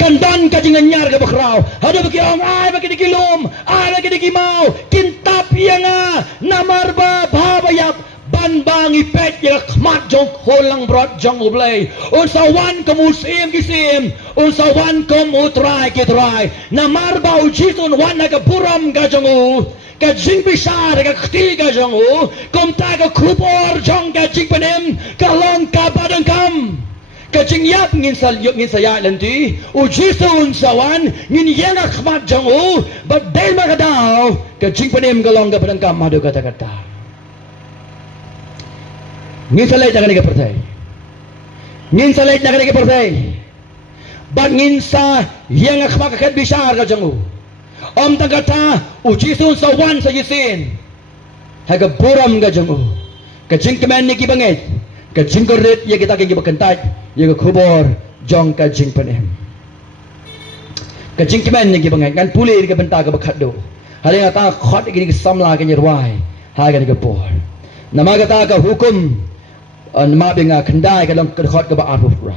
kandan ka jinglinyar ka bakraw hada baki ong ai baki dikilum ai baki dikimau kintap yanga namarba bhabayap ban bang ipet ya khmat jong holang brot jong ublay unsawan kamusim gisim unsawan kom utrai ki trai namar ba ujisun wan ka buram ga jong u ka jing bisar ka khti ga jong u kom ta ka khupor jong ka jing panem ka long ka badang kam ka jing yap ngin sal yuk ngin saya lenti ujisun sawan ngin yang khmat jong u badai ma ka daw ka jing panem ka long ka badang kam madu kata kata ngin salay jangan ka percaya ngin salay jangan ka percaya bag ngin sa yang akhmak kat bisar ka jangu om tagata ujisun sa wan sa yisin haga buram ka jangu ka jingkemen ni ki banget ka jingkorit ya kita ki bakentat ya ka khubor jong ka jingpanem ka jingkemen ni ki banget kan puli ka benta ka bakhado halinga ta khot ki samla ka nyirwai ha ka ni ka bor nama kata ka hukum nama binga kendai ka long ka khot ka ba arufra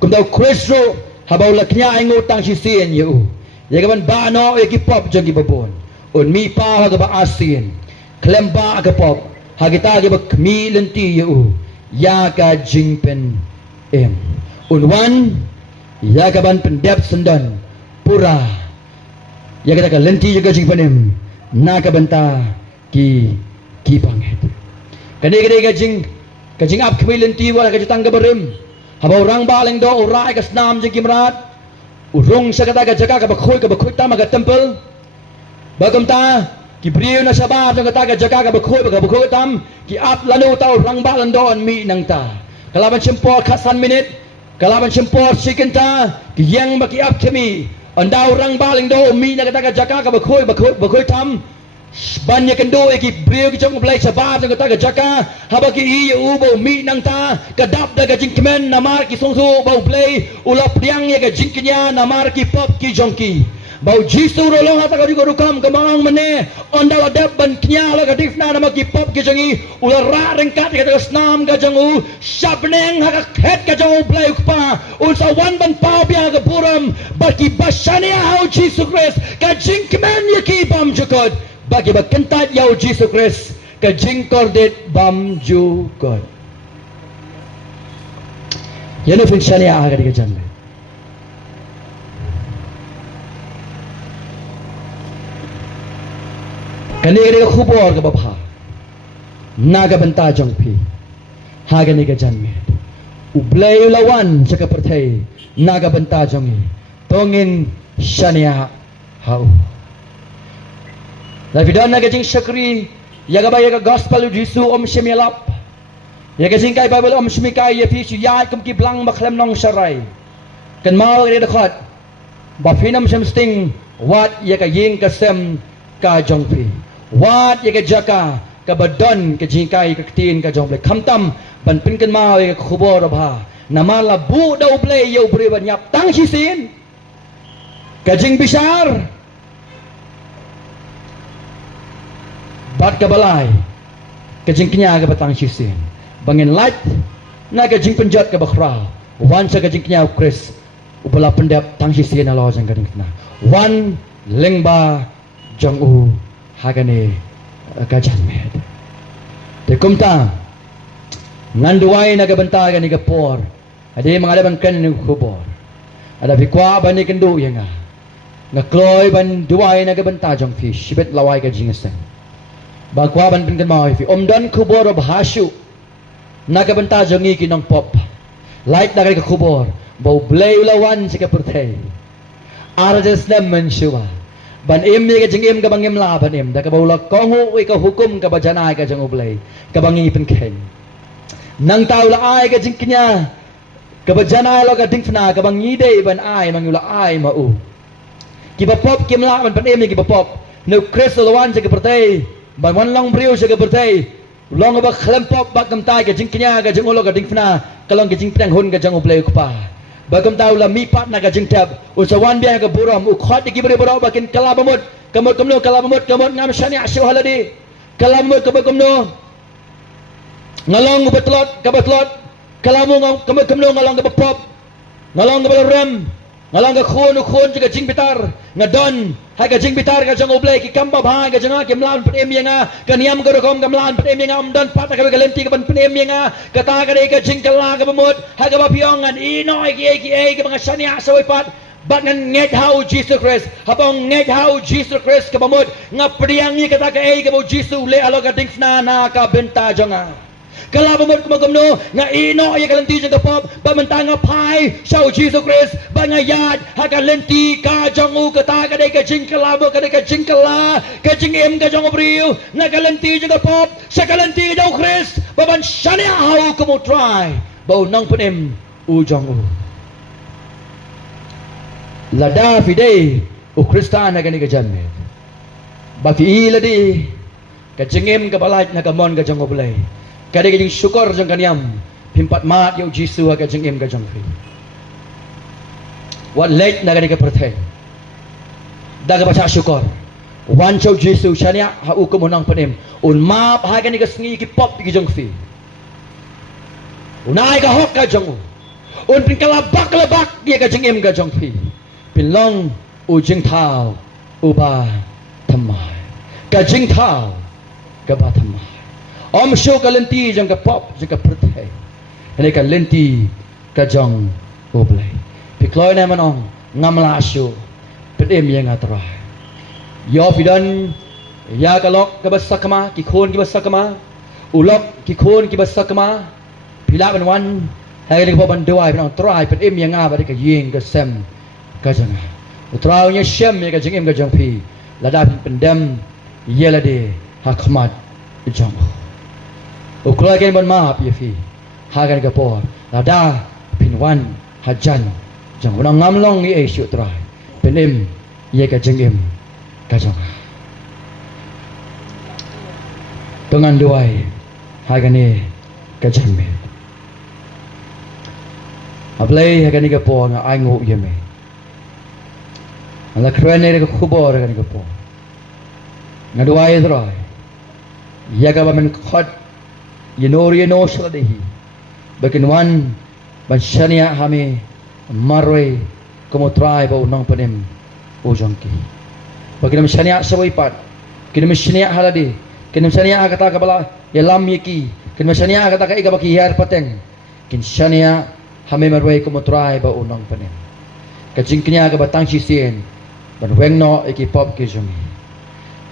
kum dau kristo habau laknya aingo tang sisien yu ya ka ban ba no e ki pop jong ki babon on mi pa ha ka ba asin klem ba ka pop ha kita ki ba kmi lenti yu ya ka jingpen em unwan ya ka ban pendep sendan pura ya kita ka lenti juga jingpen em na ka banta ki panget kani ka jing ap kmilen ti wala ka jutang ka barim habau rang baleng do urai ka snam jing kimrat urung sa kata ka jaga ka bakhoy tama ka temple bagam ta ki priyo na sabar jang kata ka jaga ka bakhoy tam ki ap lanu tau rang balang do an mi nang ta kalaban simpor khasan minute kalaban simpor chicken ta ki yang ba ki ap kemi andau rang baling do mi na kata ka jaga ka bakhoy tam banyak kendo ki brio ki jong blai sabar jang kata ka jaka haba ki i ubo mi nang ta kadap da ka jingkemen namar ki songso bau blai ulap diang ye ka jingknya namar ki pop ki jongki bau jisu rolong hata ka rukam kamang mane onda wadap ban knya la ka difna nama ki pop ki jongi ula ra rengkat ka snam ka jongu sabneng ha ka khet ka jong blai pa ulsa wan ban pau bia ka buram ba ki basania hau jisu Christ ka jingkemen ye ki bam jukot bagi bakentat yau Jesus Christ ka jingkordet bam jukot yan ufin siya niya agad ka dyan Kani ka khubor ka bapha. Naga banta jong pi. Hagani ka janme. Ublay ulawan sa kapertay. Naga banta jong i. Tongin shania hau. Lavidan naga jing syakri. Yaga ba yaga gospel Jisu om shemialap. Yaga jing kai Bible om shemikai ya fi yai kum ki blang maklem nong sharai. Kan mau re dekat. Ba finam sting wat yaga ying kasem ka jong pi. Wat yaga jaka ka badon ka jingkai ka tin ka jong ble khamtam ban pin kan mau yaga khubor bha. Namala bu dau ble yo bre ban yap tang hisin. Ka jing bishar. Bat ka balai ka jing knya ka batang hisin. Bangin light na ka jing penjat ka bakhra. Wan sa ka jing knya Chris ubala pendap tang hisin alo jang kading na. Wan lengba jong u hagane ka janmed. Te kumta nganduai na ka banta ka ni ka por. Ade mga laban kan ni khubor. Ada bikwa bani kendu yanga. Ngakloy ban duai na ka banta jong fish. Sibet lawai ka jingeseng. Bagwa ban pin kan mau fi omdan khubor bhasu. Na ka banta jong i kinong pop. Light na ka khubor. Bau blay ulawan si ka pertay. Arajas na mensyua. Ban im ni ka jing ka bangim la ban im da ka baula kongu wi ka hukum ka bajanai ka jang ublay ka bangi pen ken nang tau la ai ka jing knya ka bajanai lo ka ding fna ka bangi de ban ai mangula ai ma u ki ba pop kim la ban pan im ni ki ba pop no crystal wan ka pertay ban wan long priu ka pertay long ba khlem pop ba kam tai ka jing knya ka jang lo ka ding fna ka long ka jing pang hun ka jang ublay ku pa Bagam tahu lah mipat nak jeng tab. Usawan biar ke buram. Ukhat di kibri buram bakin kalabamut. Kamut kamno kalabamut kamut ngam shani asyu haladi. Kalamut kabakamno. Ngalong betlot kabatlot. Kalamu ngam kamut kamno ngalong kabapop. Ngalong kabalam. Ngalong khun juga jing bitar. Ngadon hai ka jing bitar ka jang oblay ki kamba bha ka jang kim lan pem yanga ka niam ka rokom kam lan pem yanga dan pat ka lenti ka ban pem yanga ka ta ka de ka jing kala ka bamut ha ka ba piong an i noi ki ka mga shania sawai pat bat ngan nget how Jesus Christ habong nget how Jesus Christ ka bamut nga priang ni ka ta ka ka bo Jesus le alo ka ding na ka benta janga Kala bamut kumagamno nga ino ay kalenti jang kapop bamanta nga pai shau Jesus Christ bangayat hakalenti ka jangu kata ka de ka jingkala mo ka de ka jingkala ka jingem ka jang obriu nga kalenti jang kapop sa kalenti jang Christ baban shania hau kumo try bau nang penem u jang u lada fide u Kristan na gani ka janme ba fi ladi ka jingem ka balait na kamon ka jang oblay Kada kajing syukur jang kaniam pimpat mat yau Jisu ka jang im ka jang fi. Wat late na kadi ka pertay. Daga baca syukur. Wan chau Jisu shania ha ukum unang panim. Un map ha kani ka sngi ki pop ki jang fi. Unai ka hok ka jang. Un pin kalabak dia ka jang im ka jang fi. Pin long u jing thao u ba thamai. Ka jing thao ka ba thamai. Om show ka lenti jang ka pop jang ka pertay. Ini ka lenti ka jang oblay. Pikloy na manong ngamla show. Pedem yang atrai. Yo pidan ya kalok ka basakama ki khon ki basakama. Ulok ki khon ki basakama. Pila ban wan hai ka ban dewai ban trai pedem yang nga ba ka ying ka sem ka jang. Utrau nya shem ya ka jang im ka jang pi. Lada pendem yelade hakmat jang. Ukula kan ban maaf ya fi. Hagan ka por. Lada pinwan hajan. Jang unang ngamlong ni esyu trai. Penim ye ka jengim ka jang. Tungan duai hagan ni ka jengme. Ablay hagan ni ka por nga ai ngu ye me. Ala kren ni ka khubor hagan ni ka por. Nga duai trai. Ya ka ba men khot Yenor seladehi. Bakin wan ban shania hame marwe komo try ba unang panim ujangki. Bakin shania sawai pat. Kinam shania halade. Kinam shania kata ka bala yalam yeki. Kinam shania kata ka iga baki har pateng. Kin shania hame marwe komo try ba unang panim. Kajing knya ka batang sisien ban wengno iki pop ke jumi.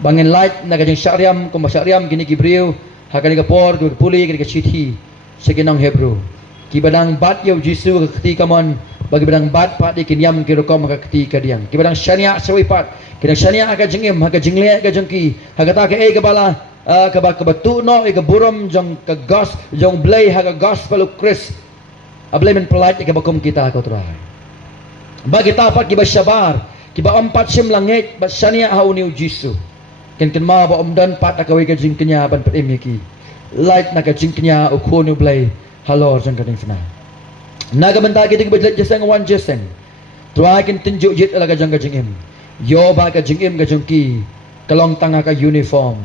bangin light na kajing syariam kung syariam kini gibriu hakani kapor du puli kini kachiti sekinang Hebrew kibadang bat yau Jisu kati kamon bagi badang bat pat di kinyam kirokom kati kadiang kibadang syania sawi pat kidang syania ka jingim ha ka jingle ka jengki hakata ka kabala ka batu no ka buram jong ka gas jong blay ha ka gospel of Christ ablay men pelat ka bakum kita ko trai bagi tapat kiba syabar kiba empat sim langit ba syania ha uniu Jisu ken ma ba omdan pat akawi ka jingknya ban pat emiki light na ka jingknya ukonu blay halor jang kading sana naga benta kita kebelet jeseng wan jeseng try kin tunjuk jit ala ka jang ka jingim yo ba ka jingim ka jongki kalong tanga ka uniform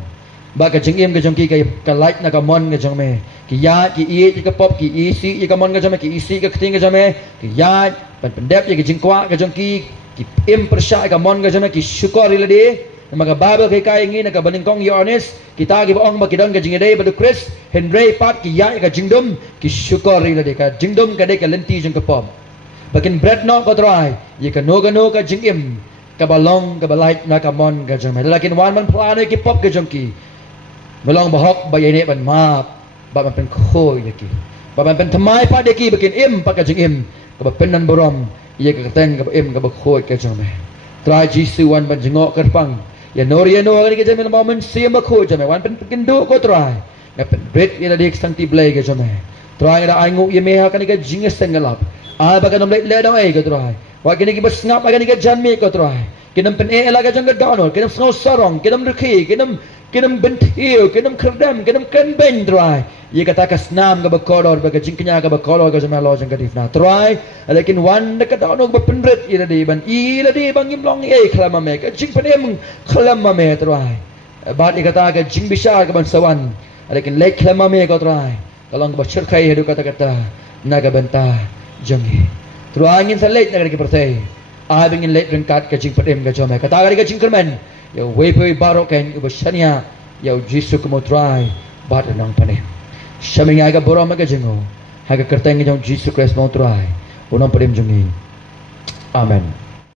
ba ka jingim ka jongki ka light na ka mon ka jang me ki ya ki i ka pop ki isi ka mon ka jang me ki isi ka kting ka jang me ki ya pan pendep ya ka jingkwa ka jongki ki im persya ka mon ka jang me ki syukur ilade maka Bible kay kaya ngin nakabalingkong Yohanes kita gibaong makidang ka jingide badu Chris Henry pat ki ya ka jingdom ki syukur ila de ka jingdom ka de ka lenti jing ka pom bakin bread no ko try ye ka no ka jingim ka balong ka balait na ka mon ka jang lakin wan man plano ki pop ka jangki melong bahok bayene ban map ba man pen kho yaki ba man pen thamai pat de ki bakin im pa ka jingim ka ba penan borom ye ka teng ka im ka ba kho ka jang try Jisu wan ban jingok ka pang ya nori kan kita jamin momen siam aku jame wan pen kendo ko try ya pen bread ila dik sang ti blay ke jame try ila aingu ye meha kan ka jinges tengalap baga nom le dong ai ko try wa kini ki bas ngap kan ka janme ko try kinam pen ela ka jang ka donor kinam snow sarong kinam reki kinam bentiu kinam kerdam kinam kan ben try ye kata ka snam ka bakolor baga jingknya ka bakolor ka jame lo jang ka difna try lakin wan ka donor ba pen bread ila di bang imlong e klama me ka jing pen klama me try bat ikata ka jing bisa ka ban sawan lakin lek klama me ko try kalong ba cerkai hedu kata naga benta jangi try ngin sa lek naga ki pertai bingin lek rengkat ka jing pedem ka jome kata ka jing kermen ya wepe baroken uba syania ya Jisu ko try bat nang pane shaming aga borom ka jingo haga kerteng jong Jisu Christ mo try unang pedem jangi amen